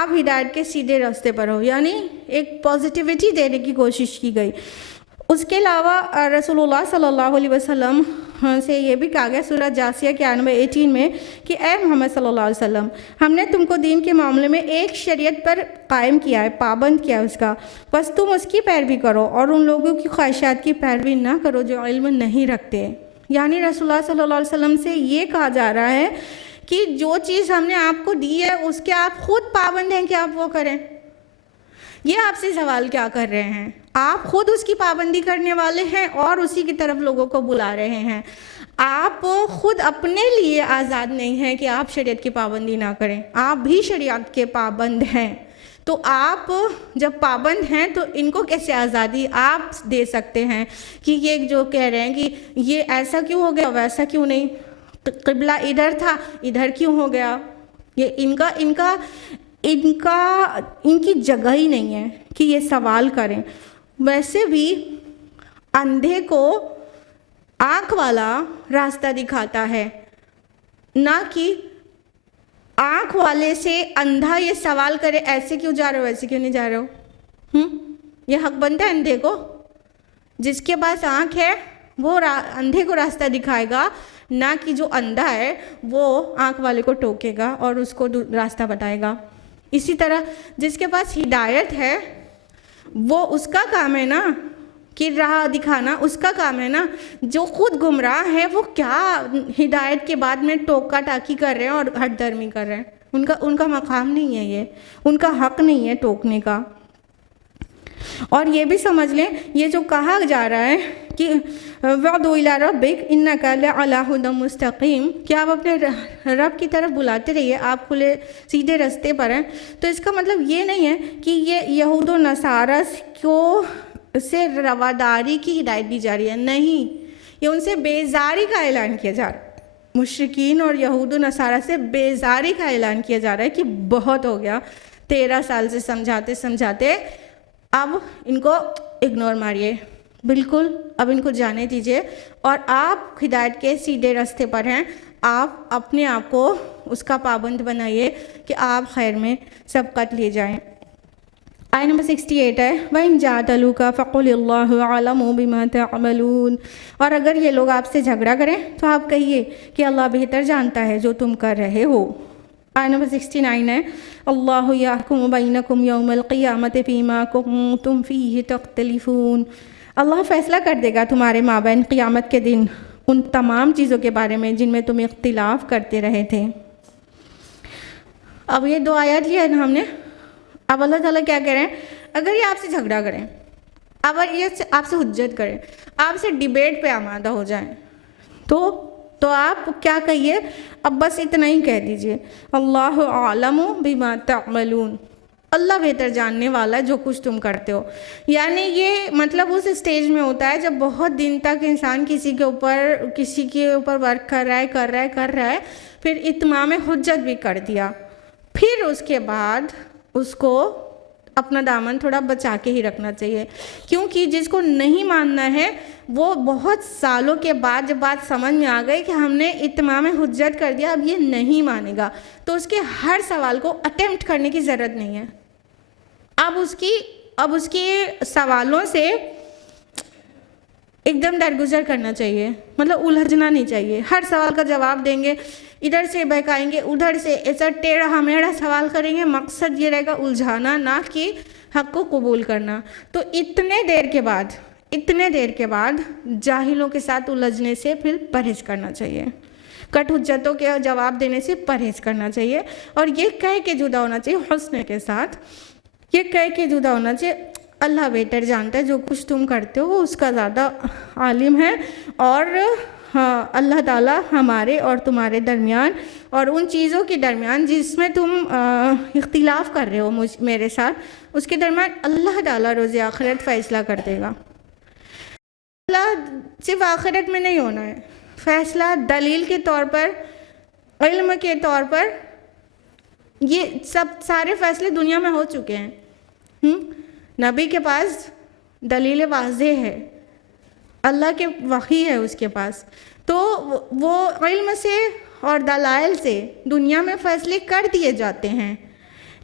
آپ ہدایت کے سیدھے راستے پر ہو، یعنی ایک پازیٹیوٹی دینے کی کوشش کی گئی۔ اس کے علاوہ رسول اللہ صلی اللہ علیہ وسلم سے یہ بھی کہا گیا سورہ جاسیہ کے آیت نمبر 18 میں کہ اے محمد صلی اللہ علیہ وسلم، ہم نے تم کو دین کے معاملے میں ایک شریعت پر قائم کیا ہے، پابند کیا ہے اس کا، بس تم اس کی پیروی کرو اور ان لوگوں کی خواہشات کی پیروی نہ کرو جو علم نہیں رکھتے۔ یعنی رسول اللہ صلی اللہ علیہ وسلم سے یہ کہا جا رہا ہے کہ جو چیز ہم نے آپ کو دی ہے اس کے آپ خود پابند ہیں کہ آپ وہ کریں۔ یہ آپ سے سوال کیا کر رہے ہیں؟ آپ خود اس کی پابندی کرنے والے ہیں اور اسی کی طرف لوگوں کو بلا رہے ہیں۔ آپ خود اپنے لیے آزاد نہیں ہیں کہ آپ شریعت کی پابندی نہ کریں، آپ بھی شریعت کے پابند ہیں۔ تو آپ جب پابند ہیں تو ان کو کیسے آزادی آپ دے سکتے ہیں کہ یہ جو کہہ رہے ہیں کہ یہ ایسا کیوں ہو گیا، ویسا کیوں نہیں، قبلہ ادھر تھا ادھر کیوں ہو گیا؟ یہ ان کی جگہ ہی نہیں ہے کہ یہ سوال کریں۔ ویسے بھی اندھے کو آنکھ والا راستہ دکھاتا ہے، نہ کہ آنکھ والے سے اندھا یہ سوال کرے ایسے کیوں جا رہے ہو، ایسے کیوں نہیں جا رہے ہو۔ یہ حق بنتا ہے اندھے کو، جس کے پاس آنکھ ہے وہ اندھے کو راستہ دکھائے گا، نہ کہ جو اندھا ہے وہ آنکھ والے کو ٹوکے گا اور اس کو راستہ بتائے گا۔ اسی طرح جس کے پاس ہدایت ہے وہ اس کا کام ہے نا کہ راہ دکھانا، اس کا کام ہے نا۔ جو خود گمراہ ہے وہ کیا ہدایت کے بعد میں ٹوکا ٹاکی کر رہے ہیں اور ہٹ درمی کر رہے ہیں، ان کا مقام نہیں ہے، یہ ان کا حق نہیں ہے ٹوکنے کا۔ اور یہ بھی سمجھ لیں یہ جو کہا جا رہا ہے کہ وَعْدُ إِلَىٰ رَبِّكَ إِنَّكَ لَعَلَىٰ هُدًى مُسْتَقِيمٍ، کہ آپ اپنے رب کی طرف بلاتے رہیے، آپ کھلے سیدھے راستے پر ہیں، تو اس کا مطلب یہ نہیں ہے کہ یہ یہود و نصارہ کو سے رواداری کی ہدایت دی جا رہی ہے، نہیں، یہ ان سے بیزاری کا اعلان کیا جا رہا ہے۔ مشرکین اور یہود و نصارہ سے بیزاری کا اعلان کیا جا رہا ہے کہ بہت ہو گیا، 13 سال سے سمجھاتے اب ان کو اگنور ماریے، بالکل اب ان کو جانے دیجیے، اور آپ ہدایت کے سیدھے راستے پر ہیں، آپ اپنے آپ کو اس کا پابند بنائیے کہ آپ خیر میں سبقت لے جائیں۔ آیت نمبر 68 ہے وَإِن جَادَلُوكَ فَقُلِ اللَّهُ أَعْلَمُ بِمَا تَعْمَلُونَ، اور اگر یہ لوگ آپ سے جھگڑا کریں تو آپ کہیے کہ اللہ بہتر جانتا ہے جو تم کر رہے ہو۔ آیت نمبر 69 ہے اللہ یحکم بینکم یوم القیامت فیما کنتم فیہ تختلفون، اللہ فیصلہ کر دے گا تمہارے مابین قیامت کے دن ان تمام چیزوں کے بارے میں جن میں تم اختلاف کرتے رہے تھے۔ اب یہ 2 آیات لیا ہم نے، اب اللہ تعالیٰ کیا کہہ رہے ہیں؟ اگر یہ آپ سے جھگڑا کریں، اگر یہ آپ سے حجت کریں، آپ سے ڈیبیٹ پہ آمادہ ہو جائیں، تو آپ کیا کہیے؟ اب بس اتنا ہی کہہ دیجئے اللہ اعلم بما تعملون، اللہ بہتر جاننے والا ہے جو کچھ تم کرتے ہو۔ یعنی یہ مطلب اس اسٹیج میں ہوتا ہے جب بہت دن تک انسان کسی کے اوپر ورک کر رہا ہے، پھر اتمام حجت بھی کر دیا، پھر اس کے بعد اس کو اپنا دامن تھوڑا بچا کے ہی رکھنا چاہیے، کیونکہ جس کو نہیں ماننا ہے وہ بہت سالوں کے بعد جب بات سمجھ میں آ گئی کہ ہم نے اتمام حجت کر دیا، اب یہ نہیں مانے گا، تو اس کے ہر سوال کو اٹیمپٹ کرنے کی ضرورت نہیں ہے۔ اب اس کے سوالوں سے ایک دم درگزر کرنا چاہیے، مطلب الجھنا نہیں چاہیے۔ ہر سوال کا جواب دیں گے، ادھر سے بہکائیں گے، ادھر سے ایسا ٹیڑھا میڑھا سوال کریں گے، مقصد یہ رہے گا الجھانا، نہ کہ حق کو قبول کرنا۔ تو اتنے دیر کے بعد جاہلوں کے ساتھ الجھنے سے پھر پرہیز کرنا چاہیے، کٹ حجتوں کے جواب دینے سے پرہیز کرنا چاہیے، اور یہ کہہ کے جدا ہونا چاہیے حسن کے ساتھ، یہ کہہ کے جدا ہونا چاہیے اللہ بہتر جانتا ہے، جو کچھ تم کرتے ہو وہ اس کا زیادہ عالم ہے، اور اللہ تعالیٰ ہمارے اور تمہارے درمیان اور ان چیزوں کے درمیان جس میں تم اختلاف کر رہے ہو میرے ساتھ، اس کے درمیان اللہ تعالیٰ روز آخرت فیصلہ کر دے گا۔ فیصلہ صرف آخرت میں نہیں ہونا ہے، فیصلہ دلیل کے طور پر، علم کے طور پر، یہ سب سارے فیصلے دنیا میں ہو چکے ہیں۔ نبی کے پاس دلیل واضح ہے، اللہ کے وحی ہے اس کے پاس، تو وہ علم سے اور دلائل سے دنیا میں فیصلے کر دیے جاتے ہیں،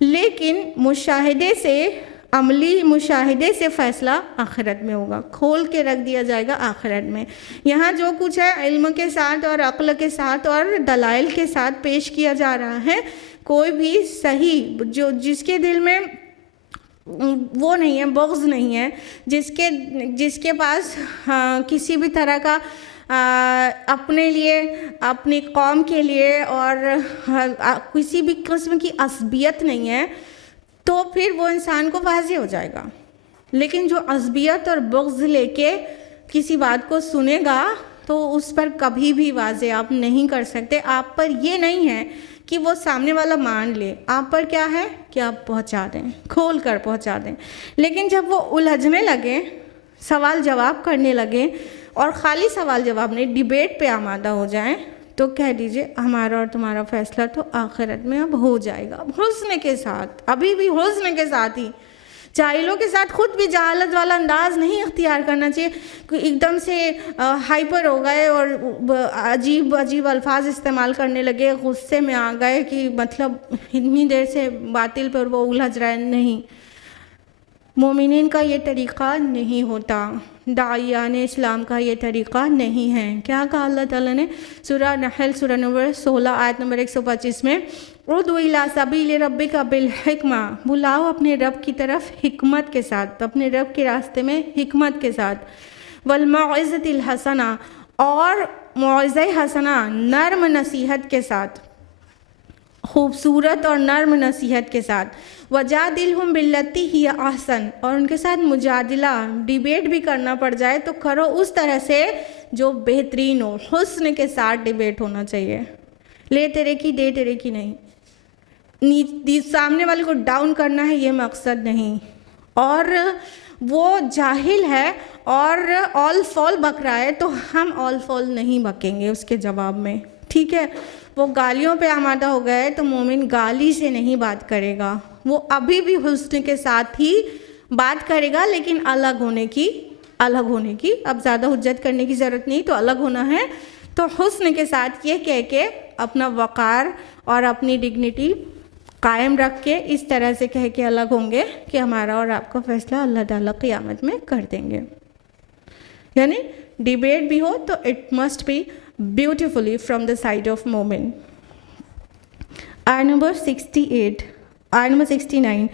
لیکن مشاہدے سے، عملی مشاہدے سے فیصلہ آخرت میں ہوگا، کھول کے رکھ دیا جائے گا آخرت میں۔ یہاں جو کچھ ہے علم کے ساتھ اور عقل کے ساتھ اور دلائل کے ساتھ پیش کیا جا رہا ہے، کوئی بھی صحیح جس کے دل میں وہ نہیں ہے، بغض نہیں ہے، جس کے پاس کسی بھی طرح کا اپنے لیے، اپنی قوم کے لیے اور کسی بھی قسم کی عصبیت نہیں ہے، تو پھر وہ انسان کو واضح ہو جائے گا۔ لیکن جو عصبیت اور بغض لے کے کسی بات کو سنے گا تو اس پر کبھی بھی واضح آپ نہیں کر سکتے۔ آپ پر یہ نہیں ہے کہ وہ سامنے والا مان لے، آپ پر کیا ہے کہ آپ پہنچا دیں، کھول کر پہنچا دیں۔ لیکن جب وہ الجھنے لگے، سوال جواب کرنے لگے، اور خالی سوال جواب نہیں، ڈیبیٹ پہ آمادہ ہو جائیں، تو کہہ دیجئے ہمارا اور تمہارا فیصلہ تو آخرت میں اب ہو جائے گا، حسن کے ساتھ، ابھی بھی حسن کے ساتھ ہی۔ جاہلوں کے ساتھ خود بھی جہالت والا انداز نہیں اختیار کرنا چاہیے کہ ایک دم سے ہائپر ہو گئے اور عجیب الفاظ استعمال کرنے لگے، غصے میں آ گئے کہ مطلب اتنی دیر سے باطل پر وہ الجھ رہا ہے۔ نہیں، مومنین کا یہ طریقہ نہیں ہوتا، داعیان اسلام کا یہ طریقہ نہیں ہے۔ کیا کہا اللہ تعالیٰ نے سورہ نحل سورہ نمبر 16 آیت نمبر 125 میں؟ ادعو الی سبیل ربک بالحکمہ، بلاؤ اپنے رب کی طرف حکمت کے ساتھ، اپنے رب کے راستے میں حکمت کے ساتھ، والموعظۃ الحسنہ، اور موعظہ حسنہ نرم نصیحت کے ساتھ، خوبصورت اور نرم نصیحت کے ساتھ، وجادلہم باللتی ہی احسن، اور ان کے ساتھ مجادلہ، ڈیبیٹ بھی کرنا پڑ جائے تو کرو اس طرح سے جو بہترین ہو، حسن کے ساتھ ڈیبیٹ ہونا چاہیے، لے تیرے کی دے تیرے کی نہیں، سامنے والے کو ڈاؤن کرنا ہے یہ مقصد نہیں۔ اور وہ جاہل ہے اور آل فال بک رہا ہے تو ہم آل فال نہیں بکیں گے اس کے جواب میں، ٹھیک ہے؟ وہ گالیوں پہ آمادہ ہو گئے تو مومن گالی سے نہیں بات کرے گا، وہ ابھی بھی حسن کے ساتھ ہی بات کرے گا، لیکن الگ ہونے کی، اب زیادہ حجت کرنے کی ضرورت نہیں، تو الگ ہونا ہے تو حسن کے ساتھ یہ کہہ کے اپنا وقار اور اپنی ڈگنیٹی قائم رکھ کے اس طرح سے کہہ کے الگ ہوں گے کہ ہمارا اور آپ کا فیصلہ اللہ تعالیٰ قیامت میں کر دیں گے۔ یعنی ڈیبیٹ بھی ہو تو it must be beautifully from the side of مومن۔ آیت نمبر 68، آیت نمبر 69،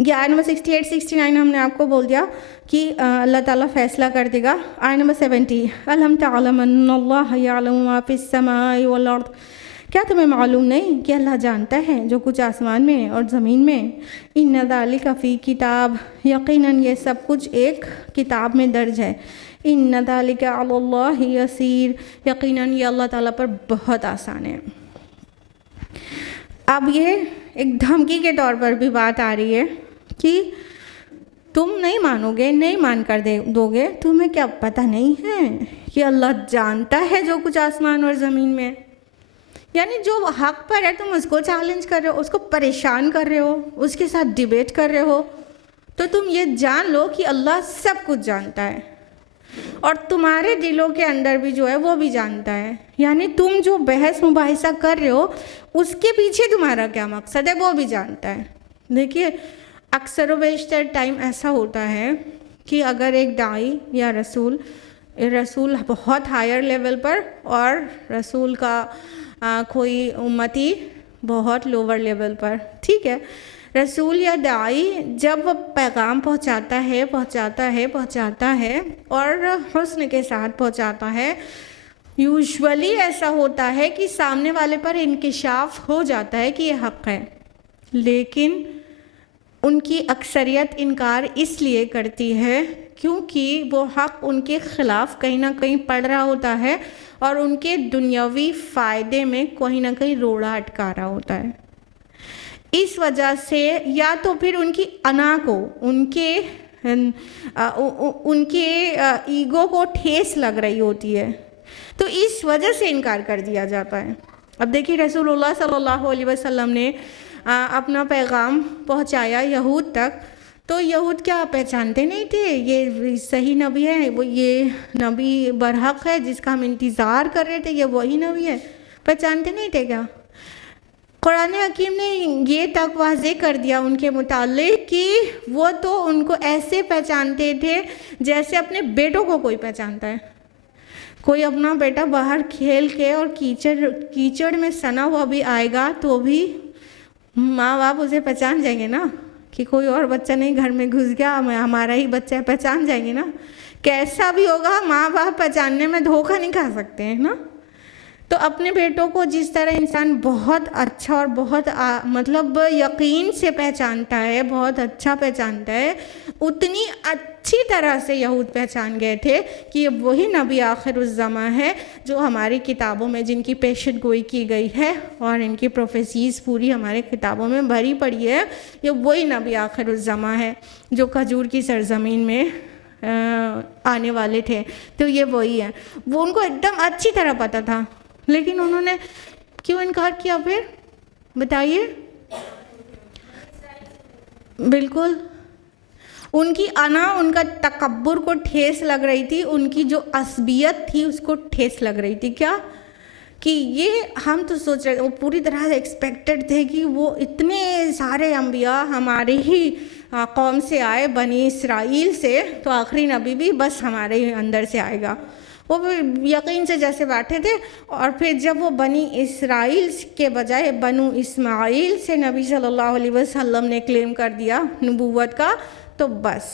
یہ آیت نمبر 68 69 ہم نے آپ کو بول دیا کہ اللہ تعالیٰ فیصلہ کر دے گا۔ آیت نمبر 70، الم تعلم ان اللہ یعلم ما فی السماء والارض، کیا تمہیں معلوم نہیں کہ اللہ جانتا ہے جو کچھ آسمان میں اور زمین میں؟ ان ذالک فی کتاب، یقیناً یہ سب کچھ ایک کتاب میں درج ہے۔ ان ذالک علی اللہ یسیر، یقیناً یہ اللہ تعالیٰ پر بہت آسان ہے۔ اب یہ ایک دھمکی کے طور پر بھی بات آ رہی ہے کہ تم نہیں مانو گے، نہیں مان کر دو گے، تمہیں کیا پتہ نہیں ہے کہ اللہ جانتا ہے جو کچھ آسمان اور زمین میں؟ یعنی جو حق پر ہے تم اس کو چیلنج کر رہے ہو، اس کو پریشان کر رہے ہو، اس کے ساتھ ڈیبیٹ کر رہے ہو، تو تم یہ جان لو کہ اللہ سب کچھ جانتا ہے اور تمہارے دلوں کے اندر بھی جو ہے وہ بھی جانتا ہے. یعنی تم جو بحث مباحثہ کر رہے ہو اس کے پیچھے تمہارا کیا مقصد ہے وہ بھی جانتا ہے. دیکھیے اکثر و بیشتر ٹائم ایسا ہوتا ہے کہ اگر ایک داعی یا رسول بہت ہائر لیول پر اور رسول کا کوئی امتی بہت لوور لیول پر، ٹھیک ہے، رسول یا داعی جب وہ پیغام پہنچاتا ہے اور حسن کے ساتھ پہنچاتا ہے، یوزولی ایسا ہوتا ہے کہ سامنے والے پر انکشاف ہو جاتا ہے کہ یہ حق ہے، لیکن ان کی اکثریت انکار اس لیے کرتی ہے کیونکہ وہ حق ان کے خلاف کہیں نہ کہیں پڑ رہا ہوتا ہے اور ان کے دنیاوی فائدے میں کہیں نہ کہیں روڑا اٹکا رہا ہوتا ہے. اس وجہ سے یا تو پھر ان کی انا کو، ان کے ایگو کو ٹھیس لگ رہی ہوتی ہے، تو اس وجہ سے انکار کر دیا جاتا ہے. اب دیکھیے رسول اللہ صلی اللہ علیہ وسلم نے اپنا پیغام پہنچایا یہود تک، تو یہود کیا پہچانتے نہیں تھے یہ صحیح نبی ہے، وہ یہ نبی برحق ہے جس کا ہم انتظار کر رہے تھے، یہ وہی نبی ہے؟ پہچانتے نہیں تھے کیا؟ قرآن حکیم نے یہ تک واضح کر دیا ان کے متعلق کہ وہ تو ان کو ایسے پہچانتے تھے جیسے اپنے بیٹوں کو کوئی پہچانتا ہے. کوئی اپنا بیٹا باہر کھیل کے اور کیچڑ میں سنا ہوا بھی آئے گا تو بھی ماں باپ اسے پہچان جائیں گے نا کہ کوئی اور بچہ نہیں گھر میں گھس گیا، ہمارا ہی بچہ ہے، پہچان جائیں گے نا. کیسا بھی ہوگا ماں باپ پہچاننے میں دھوکہ نہیں کھا سکتے ہیں نا. تو اپنے بیٹوں کو جس طرح انسان بہت اچھا اور بہت مطلب یقین سے پہچانتا ہے، بہت اچھا پہچانتا ہے، اتنی اچھی طرح سے یہود پہچان گئے تھے کہ یہ وہی نبی آخر الزماں ہے جو ہماری کتابوں میں جن کی پیشن گوئی کی گئی ہے اور ان کی پروفیسیز پوری ہمارے کتابوں میں بھری پڑی ہے. یہ وہی نبی آخر الزماں ہے جو کھجور کی سرزمین میں آنے والے تھے. تو یہ وہی ہے، وہ ان کو ایک دم اچھی طرح پتہ تھا، لیکن انہوں نے کیوں انکار کیا پھر بتائیے؟ بالکل ان کی انا، ان کا تکبر کو ٹھیس لگ رہی تھی، ان کی جو عصبیت تھی اس کو ٹھیس لگ رہی تھی. کیا کہ یہ ہم تو سوچ رہے وہ پوری طرح سے ایکسپیکٹڈ تھے کہ وہ اتنے سارے انبیاء ہمارے ہی قوم سے آئے، بنی اسرائیل سے، تو آخری نبی بھی بس ہمارے ہی اندر سے آئے گا. وہ یقین سے جیسے بیٹھے تھے، اور پھر جب وہ بنی اسرائیل کے بجائے بنو اسماعیل سے نبی صلی اللہ علیہ وسلم نے کلیم کر دیا نبوت کا، تو بس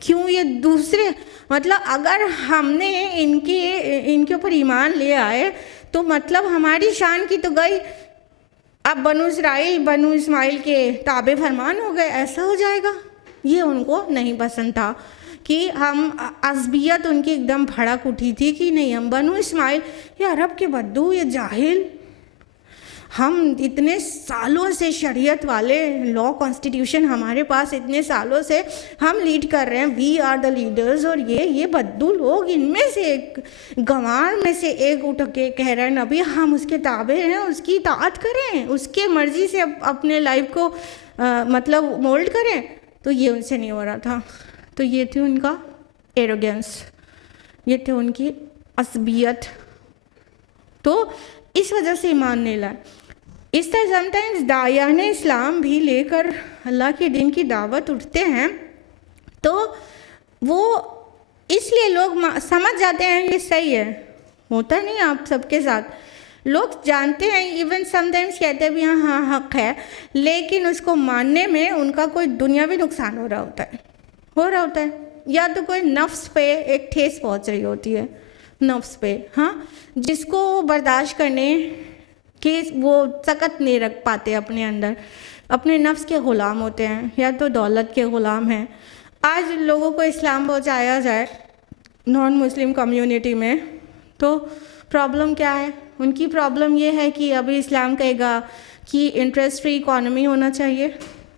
کیوں یہ دوسرے، مطلب اگر ہم نے ان کے اوپر ایمان لے آئے تو مطلب ہماری شان کی تو گئی، اب بنو اسماعیل کے تابع فرمان ہو گئے، ایسا ہو جائے گا. یہ ان کو نہیں پسند تھا کہ ہم عصبیت ان کی ایک دم بھڑک اٹھی تھی کہ نہیں ہم بنو اسماعیل، یہ عرب کے بدو، یہ جاہل، ہم اتنے سالوں سے شریعت والے لا کانسٹیٹیوشن ہمارے پاس اتنے سالوں سے ہم لیڈ کر رہے ہیں، وی آر دا لیڈرز، اور یہ بدو لوگ، ان میں سے ایک گنوار میں سے ایک اٹھ کے کہہ رہے ہیں نبی ہم اس کے تابع ہیں، اس کی اطاعت کریں، اس کے مرضی سے اپنے لائف کو مطلب مولڈ کریں. تو یہ ان سے نہیں ہو رہا تھا. تو یہ تھی ان کا ایروگنس، یہ تھی ان کی عصبیت، تو اس وجہ سے ایمان نہیں لائے. اس طرح سم ٹائمز داعیان اسلام بھی لے کر اللہ کے دین کی دعوت اٹھتے ہیں تو وہ اس لیے لوگ سمجھ جاتے ہیں یہ صحیح ہے، ہوتا نہیں آپ سب کے ساتھ، لوگ جانتے ہیں، ایون سم ٹائمز کہتے بھی ہاں حق ہے، لیکن اس کو ماننے میں ان کا کوئی دنیاوی نقصان ہو رہا ہوتا ہے یا تو کوئی نفس پہ ایک ٹھیس پہنچ رہی ہوتی ہے، نفس پہ، ہاں، جس کو برداشت کرنے کہ وہ سکت نہیں رکھ پاتے اپنے اندر، اپنے نفس کے غلام ہوتے ہیں یا تو دولت کے غلام ہیں. آج لوگوں کو اسلام پہنچایا جائے نان مسلم کمیونٹی میں تو پرابلم کیا ہے؟ ان کی پرابلم یہ ہے کہ ابھی اسلام کہے گا کہ انٹرسٹ فری اکانومی ہونا چاہیے،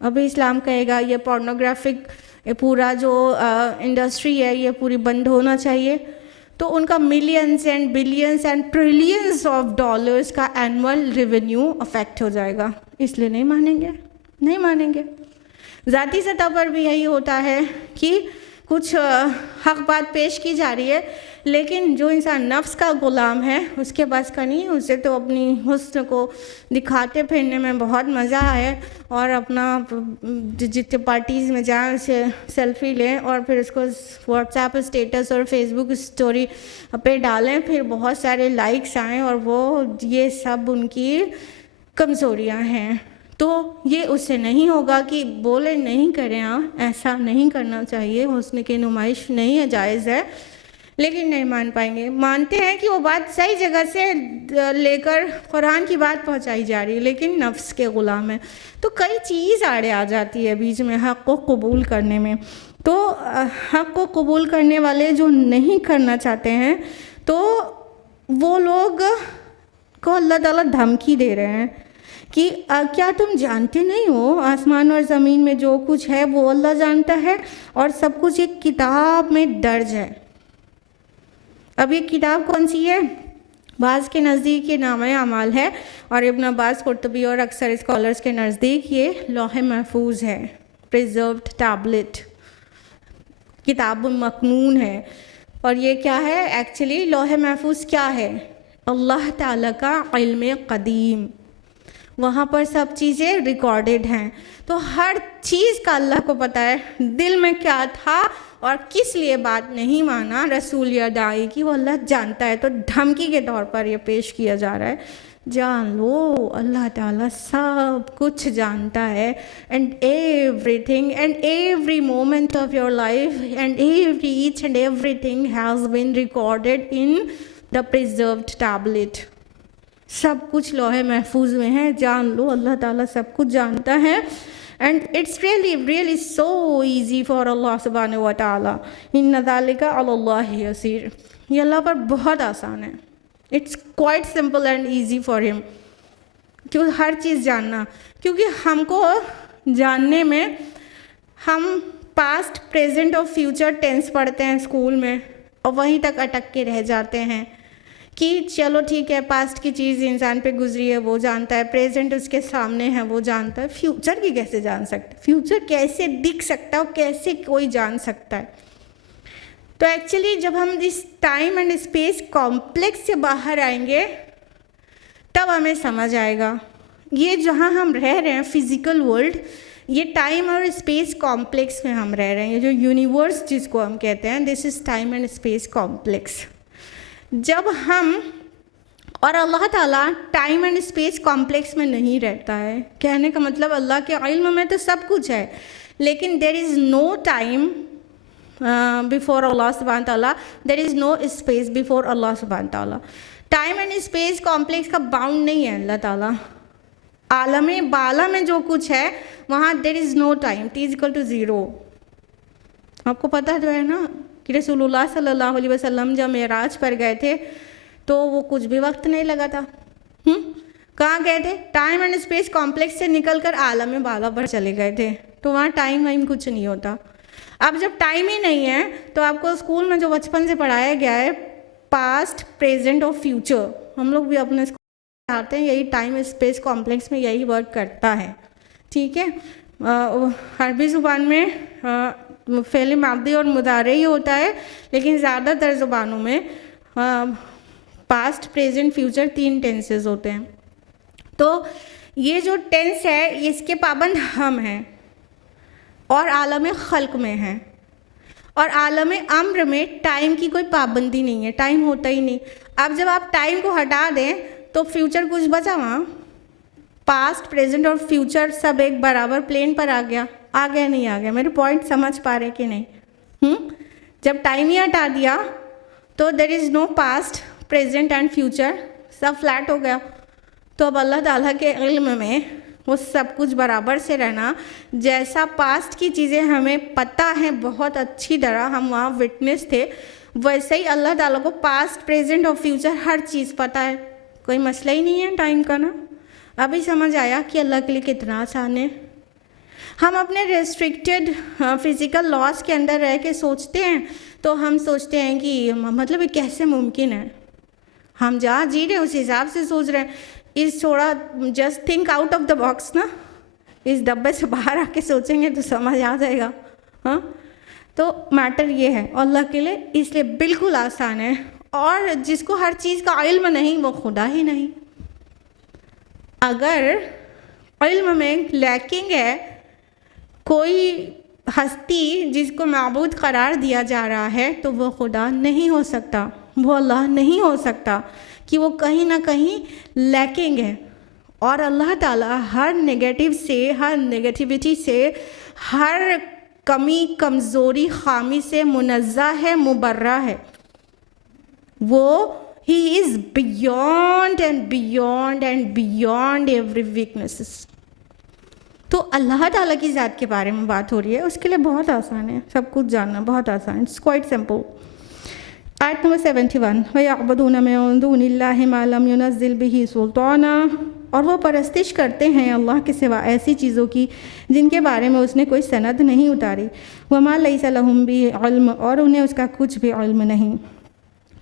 ابھی اسلام کہے گا یہ پورنوگرافک پورا جو انڈسٹری ہے یہ پوری بند ہونا چاہیے. تو ان کا millions and billions and trillions of dollars کا اینول ریونیو افیکٹ ہو جائے گا. اس لیے نہیں مانیں گے. ذاتی سطح پر بھی یہی ہوتا ہے کہ کچھ حق بات پیش کی جا رہی ہے، لیکن جو انسان نفس کا غلام ہے اس کے بس کا نہیں. اسے تو اپنی حسن کو دکھاتے پھرنے میں بہت مزہ آئے اور اپنا جتنے پارٹیز میں جائیں اسے سیلفی لیں اور پھر اس کو واٹس ایپ اسٹیٹس اور فیس بک اسٹوری پہ ڈالیں، پھر بہت سارے لائکس آئیں، اور وہ یہ سب ان کی کمزوریاں ہیں. تو یہ اس سے نہیں ہوگا کہ بولے نہیں کریں، ایسا نہیں کرنا چاہیے، حسن کی نمائش نہیں ہے، جائز ہے، لیکن نہیں مان پائیں گے. مانتے ہیں کہ وہ بات صحیح جگہ سے لے کر قرآن کی بات پہنچائی جا رہی ہے، لیکن نفس کے غلام ہے. تو کئی چیز آڑے آ جاتی ہے بیچ میں حق کو قبول کرنے میں. تو حق کو قبول کرنے والے جو نہیں کرنا چاہتے ہیں تو وہ لوگ کو اللہ تعالیٰ دھمکی دے رہے ہیں کہ کیا تم جانتے نہیں ہو آسمان اور زمین میں جو کچھ ہے وہ اللہ جانتا ہے، اور سب کچھ ایک کتاب میں درج ہے. اب یہ کتاب کون سی ہے؟ بعض کے نزدیک یہ نامہ اعمال ہے، اور ابن عباس، قرطبی اور اکثر اسکالرز کے نزدیک یہ لوح محفوظ ہے، پریزروڈ ٹیبلٹ، کتاب مکنون ہے. اور یہ کیا ہے ایکچولی؟ لوح محفوظ کیا ہے؟ اللہ تعالیٰ کا علم قدیم، وہاں پر سب چیزیں ریکارڈڈ ہیں. تو ہر چیز کا اللہ کو پتہ ہے، دل میں کیا تھا اور کس لیے بات نہیں مانا رسول یا داعی کی، وہ اللہ جانتا ہے. تو دھمکی کے طور پر یہ پیش کیا جا رہا ہے، جان لو اللہ تعالیٰ سب کچھ جانتا ہے. And every thing and every moment of your life and each and every thing has been recorded in the preserved tablet. سب کچھ لوح محفوظ میں ہے. جان لو اللہ تعالیٰ سب کچھ جانتا ہے. And it's really so easy for Allah سبحانہ و تعالیٰ. ان ذالک علی اللہ یسیر. یہ اللہ پر بہت آسان ہے. It's quite simple and easy for ہم. کیوں ہر چیز جاننا؟ کیونکہ ہم کو جاننے میں ہم پاسٹ، پریزنٹ اور فیوچر ٹینس پڑھتے ہیں اسکول میں، اور وہیں تک اٹک کے رہ جاتے ہیں کہ چلو ٹھیک ہے، پاسٹ کی چیز انسان پہ گزری ہے وہ جانتا ہے، پریزنٹ اس کے سامنے ہے وہ جانتا ہے، فیوچر کی کیسے جان سکتا ہے؟ فیوچر کیسے دکھ سکتا ہے اور کیسے کوئی جان سکتا ہے؟ تو ایکچولی جب ہم اس ٹائم اینڈ اسپیس کمپلیکس سے باہر آئیں گے تب ہمیں سمجھ آئے گا. یہ جہاں ہم رہ رہے ہیں فزیکل ورلڈ، یہ ٹائم اور اسپیس کمپلیکس میں ہم رہ رہے ہیں. یہ جو یونیورس جس کو ہم کہتے ہیں، this is time and space complex. جب ہم اور اللہ تعالیٰ ٹائم اینڈ اسپیس کمپلیکس میں نہیں رہتا ہے. کہنے کا مطلب اللہ کے علم میں تو سب کچھ ہے، لیکن دیر از نو ٹائم بفور اللہ سبحانہ تعالیٰ، دیر از نو اسپیس بفور اللہ سبحانہ تعالیٰ. ٹائم اینڈ اسپیس کمپلیکس کا باؤنڈ نہیں ہے اللہ تعالیٰ. عالم بالا میں جو کچھ ہے وہاں there is no time, T is equal to zero. آپ کو پتہ جو ہے نا کہ رسول اللہ صلی اللہ علیہ وسلم جب معراج پر گئے تھے تو وہ کچھ بھی وقت نہیں لگا تھا. کہاں گئے تھے؟ ٹائم اینڈ اسپیس کمپلیکس سے نکل کر عالم بالا پر چلے گئے تھے. تو وہاں ٹائم وائم کچھ نہیں ہوتا. اب جب ٹائم ہی نہیں ہے تو آپ کو اسکول میں جو بچپن سے پڑھایا گیا ہے پاسٹ، پریزنٹ اور فیوچر، ہم لوگ بھی اپنے اسکول میں آتے ہیں، یہی ٹائم اسپیس کمپلیکس میں یہی ورک کرتا ہے. ٹھیک ہے. عربی زبان میں فعل ماضی اور مضارع ہی ہوتا ہے، لیکن زیادہ تر زبانوں میں پاسٹ، پریزنٹ، فیوچر 3 ٹینسز ہوتے ہیں. تو یہ جو ٹینس ہے اس کے پابند ہم ہیں اور عالم خلق میں ہیں. اور عالم امر میں ٹائم کی کوئی پابندی نہیں ہے، ٹائم ہوتا ہی نہیں. اب جب آپ ٹائم کو ہٹا دیں تو فیوچر کچھ بچا وہاں؟ پاسٹ، پریزنٹ اور فیوچر سب ایک برابر پلین پر آ گیا نہیں آ گیا؟ میرے پوائنٹ سمجھ پا رہے کہ نہیں؟ جب ٹائم ہی ہٹا دیا تو there is no past, present and future, سب فلیٹ ہو گیا. تو اب اللہ تعالیٰ کے علم میں وہ سب کچھ برابر سے رہنا، جیسا پاسٹ کی چیزیں ہمیں پتہ ہیں بہت اچھی طرح، ہم وہاں وٹنس تھے، ویسے ہی اللہ تعالیٰ کو پاسٹ، پریزنٹ اور فیوچر ہر چیز پتہ ہے. کوئی مسئلہ ہی نہیں ہے ٹائم کا نا. ابھی سمجھ آیا کہ اللہ کے لیے کتنا آسان ہے. ہم اپنے ریسٹرکٹیڈ فزیکل لاس کے اندر رہ کے سوچتے ہیں تو ہم سوچتے ہیں کہ مطلب یہ کیسے ممکن ہے، ہم جہاں جی رہے ہیں اس حساب سے سوچ رہے ہیں، اس تھوڑا just think out of the box نا، اس ڈبے سے باہر آ کے سوچیں گے تو سمجھ آ جائے گا. ہاں تو میٹر یہ ہے اللہ کے لیے اس لیے بالکل آسان ہے، اور جس کو ہر چیز کا علم نہیں وہ خدا ہی نہیں. اگر علم میں لیکنگ ہے، کوئی ہستی جس کو معبود قرار دیا جا رہا ہے تو وہ خدا نہیں ہو سکتا، وہ اللہ نہیں ہو سکتا، کہ وہ کہیں نہ کہیں لیکنگ ہے. اور اللہ تعالیٰ ہر نگیٹو سے، ہر نگیٹیوٹی سے، ہر کمی کمزوری خامی سے منزہ ہے، مبرہ ہے. وہ he is beyond and beyond and beyond every weaknesses. تو اللہ تعالیٰ کی ذات کے بارے میں بات ہو رہی ہے، اس کے لیے بہت آسان ہے، سب کچھ جاننا بہت آسان ہے. It's quite simple. آیت نمبر 71 وَيَعْبُدُونَ مِن دُونِ اللَّهِ مَا لَمْ يُنَزِّلْ بِهِ سُلْطَانًا، اور وہ پرستش کرتے ہیں اللہ کے سوا ایسی چیزوں کی جن کے بارے میں اس نے کوئی سند نہیں اتاری. وَمَا لَيْسَ لَهُم بِهِ عِلْمٌ، اور انہیں اس کا کچھ بھی علم نہیں.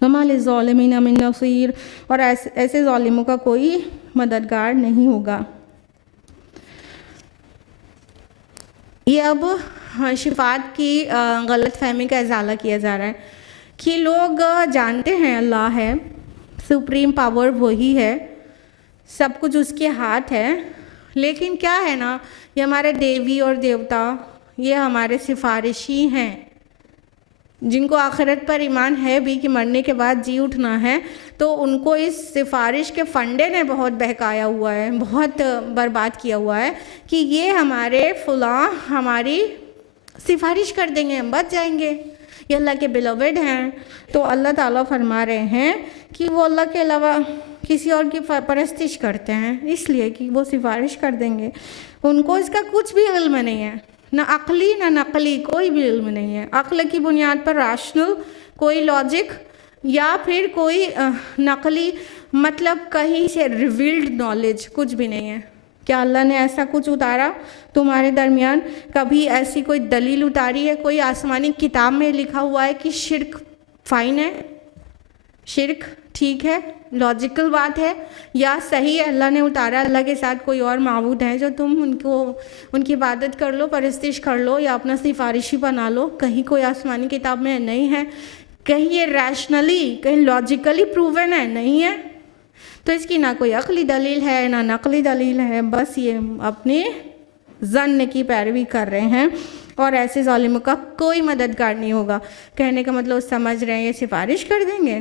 وَمَا لِلظَّالِمِينَ مِن نَصِيرٍ، اور ایسے ظالموں کا کوئی مددگار نہیں ہوگا. یہ اب شفاعت کی غلط فہمی کا ازالہ کیا جا رہا ہے کہ لوگ جانتے ہیں اللہ ہے، سپریم پاور وہی ہے، سب کچھ اس کے ہاتھ ہے، لیکن کیا ہے نا، یہ ہمارے دیوی اور دیوتا یہ ہمارے سفارشی ہیں، جن کو آخرت پر ایمان ہے بھی کہ مرنے کے بعد جی اٹھنا ہے، تو ان کو اس سفارش کے فنڈے نے بہت بہکایا ہوا ہے، بہت برباد کیا ہوا ہے کہ یہ ہمارے فلاں ہماری سفارش کر دیں گے، ہم بچ جائیں گے، یہ اللہ کے بیلوڈ ہیں. تو اللہ تعالیٰ فرما رہے ہیں کہ وہ اللہ کے علاوہ کسی اور کی پرستش کرتے ہیں اس لیے کہ وہ سفارش کر دیں گے. ان کو اس کا کچھ بھی علم نہیں ہے، نہ عقلی نہ نقلی، کوئی بھی علم نہیں ہے. عقل کی بنیاد پر راشنل کوئی لاجک یا پھر کوئی نقلی مطلب کہیں سے ریویلڈ نالج کچھ بھی نہیں ہے. کیا اللہ نے ایسا کچھ اتارا تمہارے درمیان؟ کبھی ایسی کوئی دلیل اتاری ہے؟ کوئی آسمانی کتاب میں لکھا ہوا ہے کہ شرک فائن ہے، شرک ٹھیک ہے، لاجیکل بات ہے یا صحیح ہے، اللہ نے اتارا، اللہ کے ساتھ کوئی اور معبود ہے جو تم ان کی عبادت کر لو، پرستش کر لو یا اپنا سفارشی بنا لو؟ کہیں کوئی آسمانی کتاب میں نہیں ہے. کہیں یہ ریشنلی کہیں لاجیکلی پروون ہے؟ نہیں ہے. تو اس کی نہ کوئی عقلی دلیل ہے نہ نقلی دلیل ہے، بس یہ اپنے ظن کی پیروی کر رہے ہیں. اور ایسے ظالموں کا کوئی مددگار نہیں ہوگا. کہنے کا مطلب سمجھ رہے ہیں یہ سفارش کر دیں گے،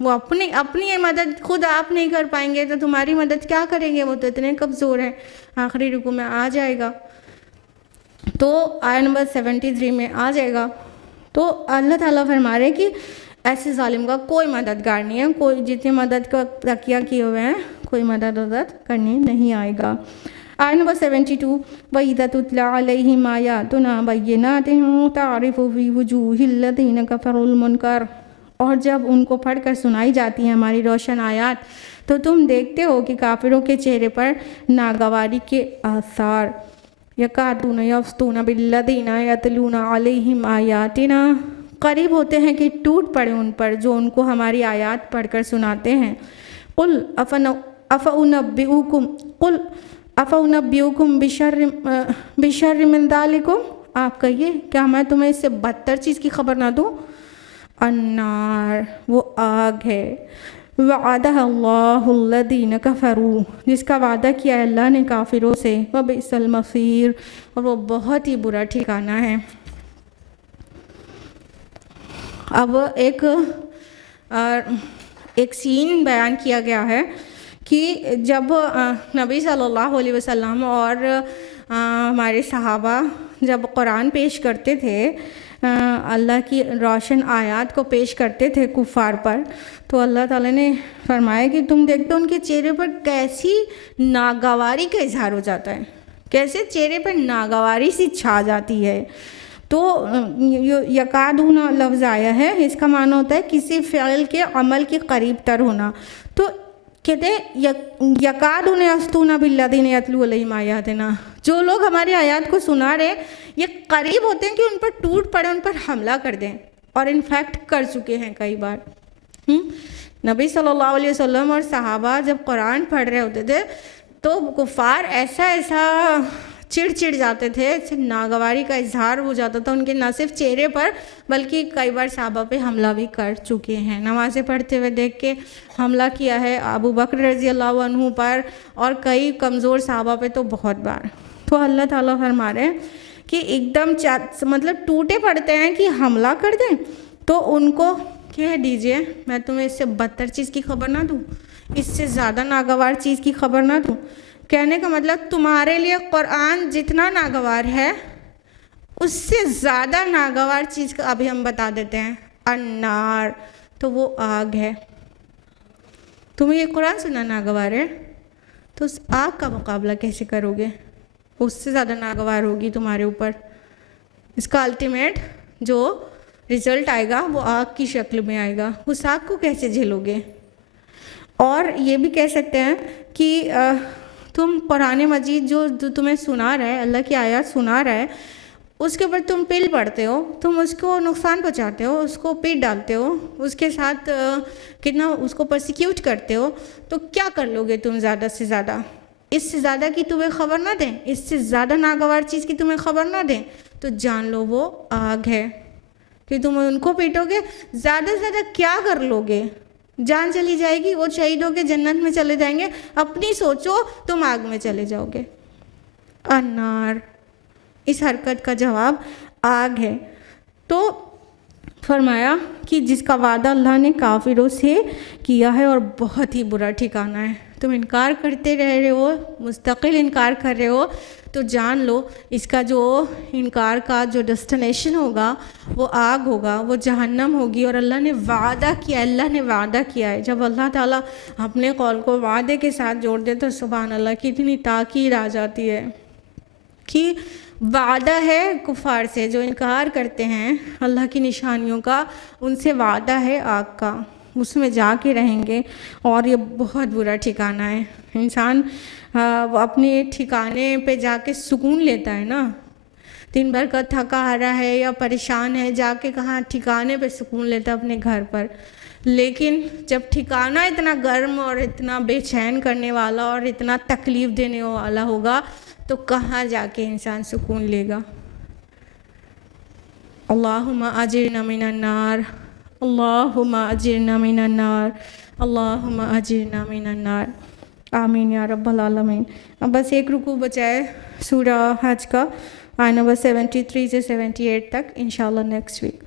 وہ اپنی مدد خود آپ نہیں کر پائیں گے تو تمہاری مدد کیا کریں گے، وہ تو اتنے کمزور ہیں. آخری رکوع میں آ جائے گا، تو آیت نمبر 73 میں آ جائے گا. تو اللہ تعالیٰ فرما رہے کہ ایسے ظالم کا کوئی مددگار نہیں ہے، کوئی جتنی مدد کا تکیہ کیے ہوئے ہیں کوئی مدد کرنے نہیں آئے گا. آیت نمبر 72 وَإِذَا تُتْلَىٰ عَلَيْهِمْ آيَاتُنَا بَيِّنَاتٍ تَعْرِفُ فِي وُجُوهِ الَّذِينَ كَفَرُوا الْمُنكَرَ، اور جب ان کو پڑھ کر سنائی جاتی ہیں ہماری روشن آیات تو تم دیکھتے ہو کہ کافروں کے چہرے پر ناگواری کے آثار. يَكَادُونَ يَسْطُونَ بِالَّذِينَ يَتْلُونَ عَلَيْهِمْ آيَاتِنَا، قریب ہوتے ہیں کہ ٹوٹ پڑے ان پر جو ان کو ہماری آیات پڑھ کر سناتے ہیں. قُلْ أَفَأُنَبِّئُكُمْ بِشَرٍّ مِّن ذَلِكُمْ، آپ کہیے کیا میں تمہیں اس سے بدتر چیز کی خبر نہ دوں؟ النار، وہ آگ ہے، وعدها اللہ الذین کفروا، جس کا وعدہ کیا ہے اللہ نے کافروں سے، وبئس المصیر، اور وہ بہت ہی برا ٹھکانہ ہے. اب ایک سین بیان کیا گیا ہے کہ جب نبی صلی اللہ علیہ وسلم اور ہمارے صحابہ جب قرآن پیش کرتے تھے، اللہ کی روشن آیات کو پیش کرتے تھے کفار پر، تو اللہ تعالیٰ نے فرمایا کہ تم دیکھتے ان کے چہرے پر کیسی ناگواری کا اظہار ہو جاتا ہے، کیسے چہرے پر ناگواری سی چھا جاتی ہے. تو یکادون لفظ آیا ہے، اس کا معنی ہوتا ہے کسی فعل کے عمل کے قریب تر ہونا. تو کہتے ہیں یکادون یسطون بالذین یتلون علیہم آیاتنا، جو لوگ ہماری آیات کو سنا رہے یہ قریب ہوتے ہیں کہ ان پر ٹوٹ پڑے، ان پر حملہ کر دیں، اور انفیکٹ کر چکے ہیں کئی بار۔ نبی صلی اللہ علیہ وسلم اور صحابہ جب قرآن پڑھ رہے ہوتے تھے تو کفار ایسا چڑ جاتے تھے، ناگواری کا اظہار ہو جاتا تھا ان کے، نہ صرف چہرے پر بلکہ کئی بار صحابہ پہ حملہ بھی کر چکے ہیں۔ نمازیں پڑھتے ہوئے دیکھ کے حملہ کیا ہے ابو بکر رضی اللہ عنہ پر، اور کئی کمزور صحابہ پہ تو بہت بار۔ تو اللہ تعالیٰ فرما رہے ہیں کہ ایک دم مطلب ٹوٹے پڑتے ہیں کہ حملہ کر دیں، تو ان کو کہہ دیجئے میں تمہیں اس سے بدتر چیز کی خبر نہ دوں، اس سے زیادہ ناگوار چیز کی خبر نہ دوں۔ کہنے کا مطلب تمہارے لیے قرآن جتنا ناگوار ہے اس سے زیادہ ناگوار چیز کا ابھی ہم بتا دیتے ہیں، النار، تو وہ آگ ہے۔ تمہیں یہ قرآن سنا ناگوار ہے تو اس آگ کا مقابلہ کیسے کرو گے؟ اس سے زیادہ ناگوار ہوگی تمہارے اوپر۔ اس کا الٹیمیٹ جو رزلٹ آئے گا وہ آگ کی شکل میں آئے گا، اس آگ کو کیسے جھیلو گے؟ اور یہ بھی کہہ سکتے ہیں کہ تم قرآن مجید جو تمہیں سنا رہا ہے، اللہ کی آیات سنا رہا ہے، اس کے اوپر تم پل پڑھتے ہو، تم اس کو نقصان پہنچاتے ہو، اس کو پیٹ ڈالتے ہو، اس کے ساتھ کتنا اس کو پرسیکیوٹ کرتے ہو، تو کیا کر لو گے تم زیادہ سے زیادہ؟ اس سے زیادہ کی تمہیں خبر نہ دیں، اس سے زیادہ ناگوار چیز کی تمہیں خبر نہ دیں، تو جان لو وہ آگ ہے کہ تم ان کو پیٹو گے۔ زیادہ سے زیادہ کیا کر لو گے؟ جان چلی جائے گی، وہ شہید ہو کے جنت میں چلے جائیں گے، اپنی سوچو تم آگ میں چلے جاؤ گے۔ النار، اس حرکت کا جواب آگ ہے۔ تو فرمایا کہ جس کا وعدہ اللہ نے کافروں سے کیا ہے اور بہت ہی برا ٹھکانہ ہے، تم انکار کرتے رہ رہے ہو، مستقل انکار کر رہے ہو، تو جان لو اس کا جو انکار کا جو ڈیسٹینیشن ہوگا وہ آگ ہوگا، وہ جہنم ہوگی۔ اور اللہ نے وعدہ کیا، اللہ نے وعدہ کیا ہے۔ جب اللہ تعالیٰ اپنے قول کو وعدے کے ساتھ جوڑ دے تو سبحان اللہ کتنی تاکید آ جاتی ہے کہ وعدہ ہے کفار سے جو انکار کرتے ہیں اللہ کی نشانیوں کا، ان سے وعدہ ہے آگ کا، اس میں جا کے رہیں گے، اور یہ بہت برا ٹھکانہ ہے۔ انسان اپنے ٹھکانے پہ جا کے سکون لیتا ہے نا، دن بھر کا تھکا آ رہا ہے یا پریشان ہے، جا کے کہاں ٹھکانے پہ سکون لیتا ہے اپنے گھر پر، لیکن جب ٹھکانہ اتنا گرم اور اتنا بے چین کرنے والا اور اتنا تکلیف دینے والا ہوگا تو کہاں جا کے انسان سکون لے گا؟ اللہم اجرنا من النار، اللہم اجرنا من النار، اللہم اجرنا من النار، آمین یا رب العالمین۔ اب بس ایک رکوع بچائے سورہ حج کا، آیت نمبر 73 سے 78 تک، انشاءاللہ نیکسٹ ویک۔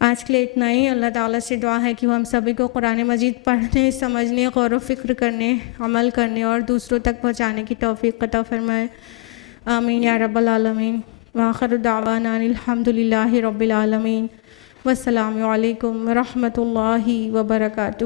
آج کے لیے اتنا ہی۔ اللہ تعالیٰ سے دعا ہے کہ وہ ہم سبھی کو قرآن مجید پڑھنے، سمجھنے، غور و فکر کرنے، عمل کرنے اور دوسروں تک پہنچانے کی توفیق عطا فرمائے، آمین یا رب العالمین۔ وآخر دعوانا الحمدللہ رب العالمین، والسلام علیکم ورحمۃ اللہ وبرکاتہ۔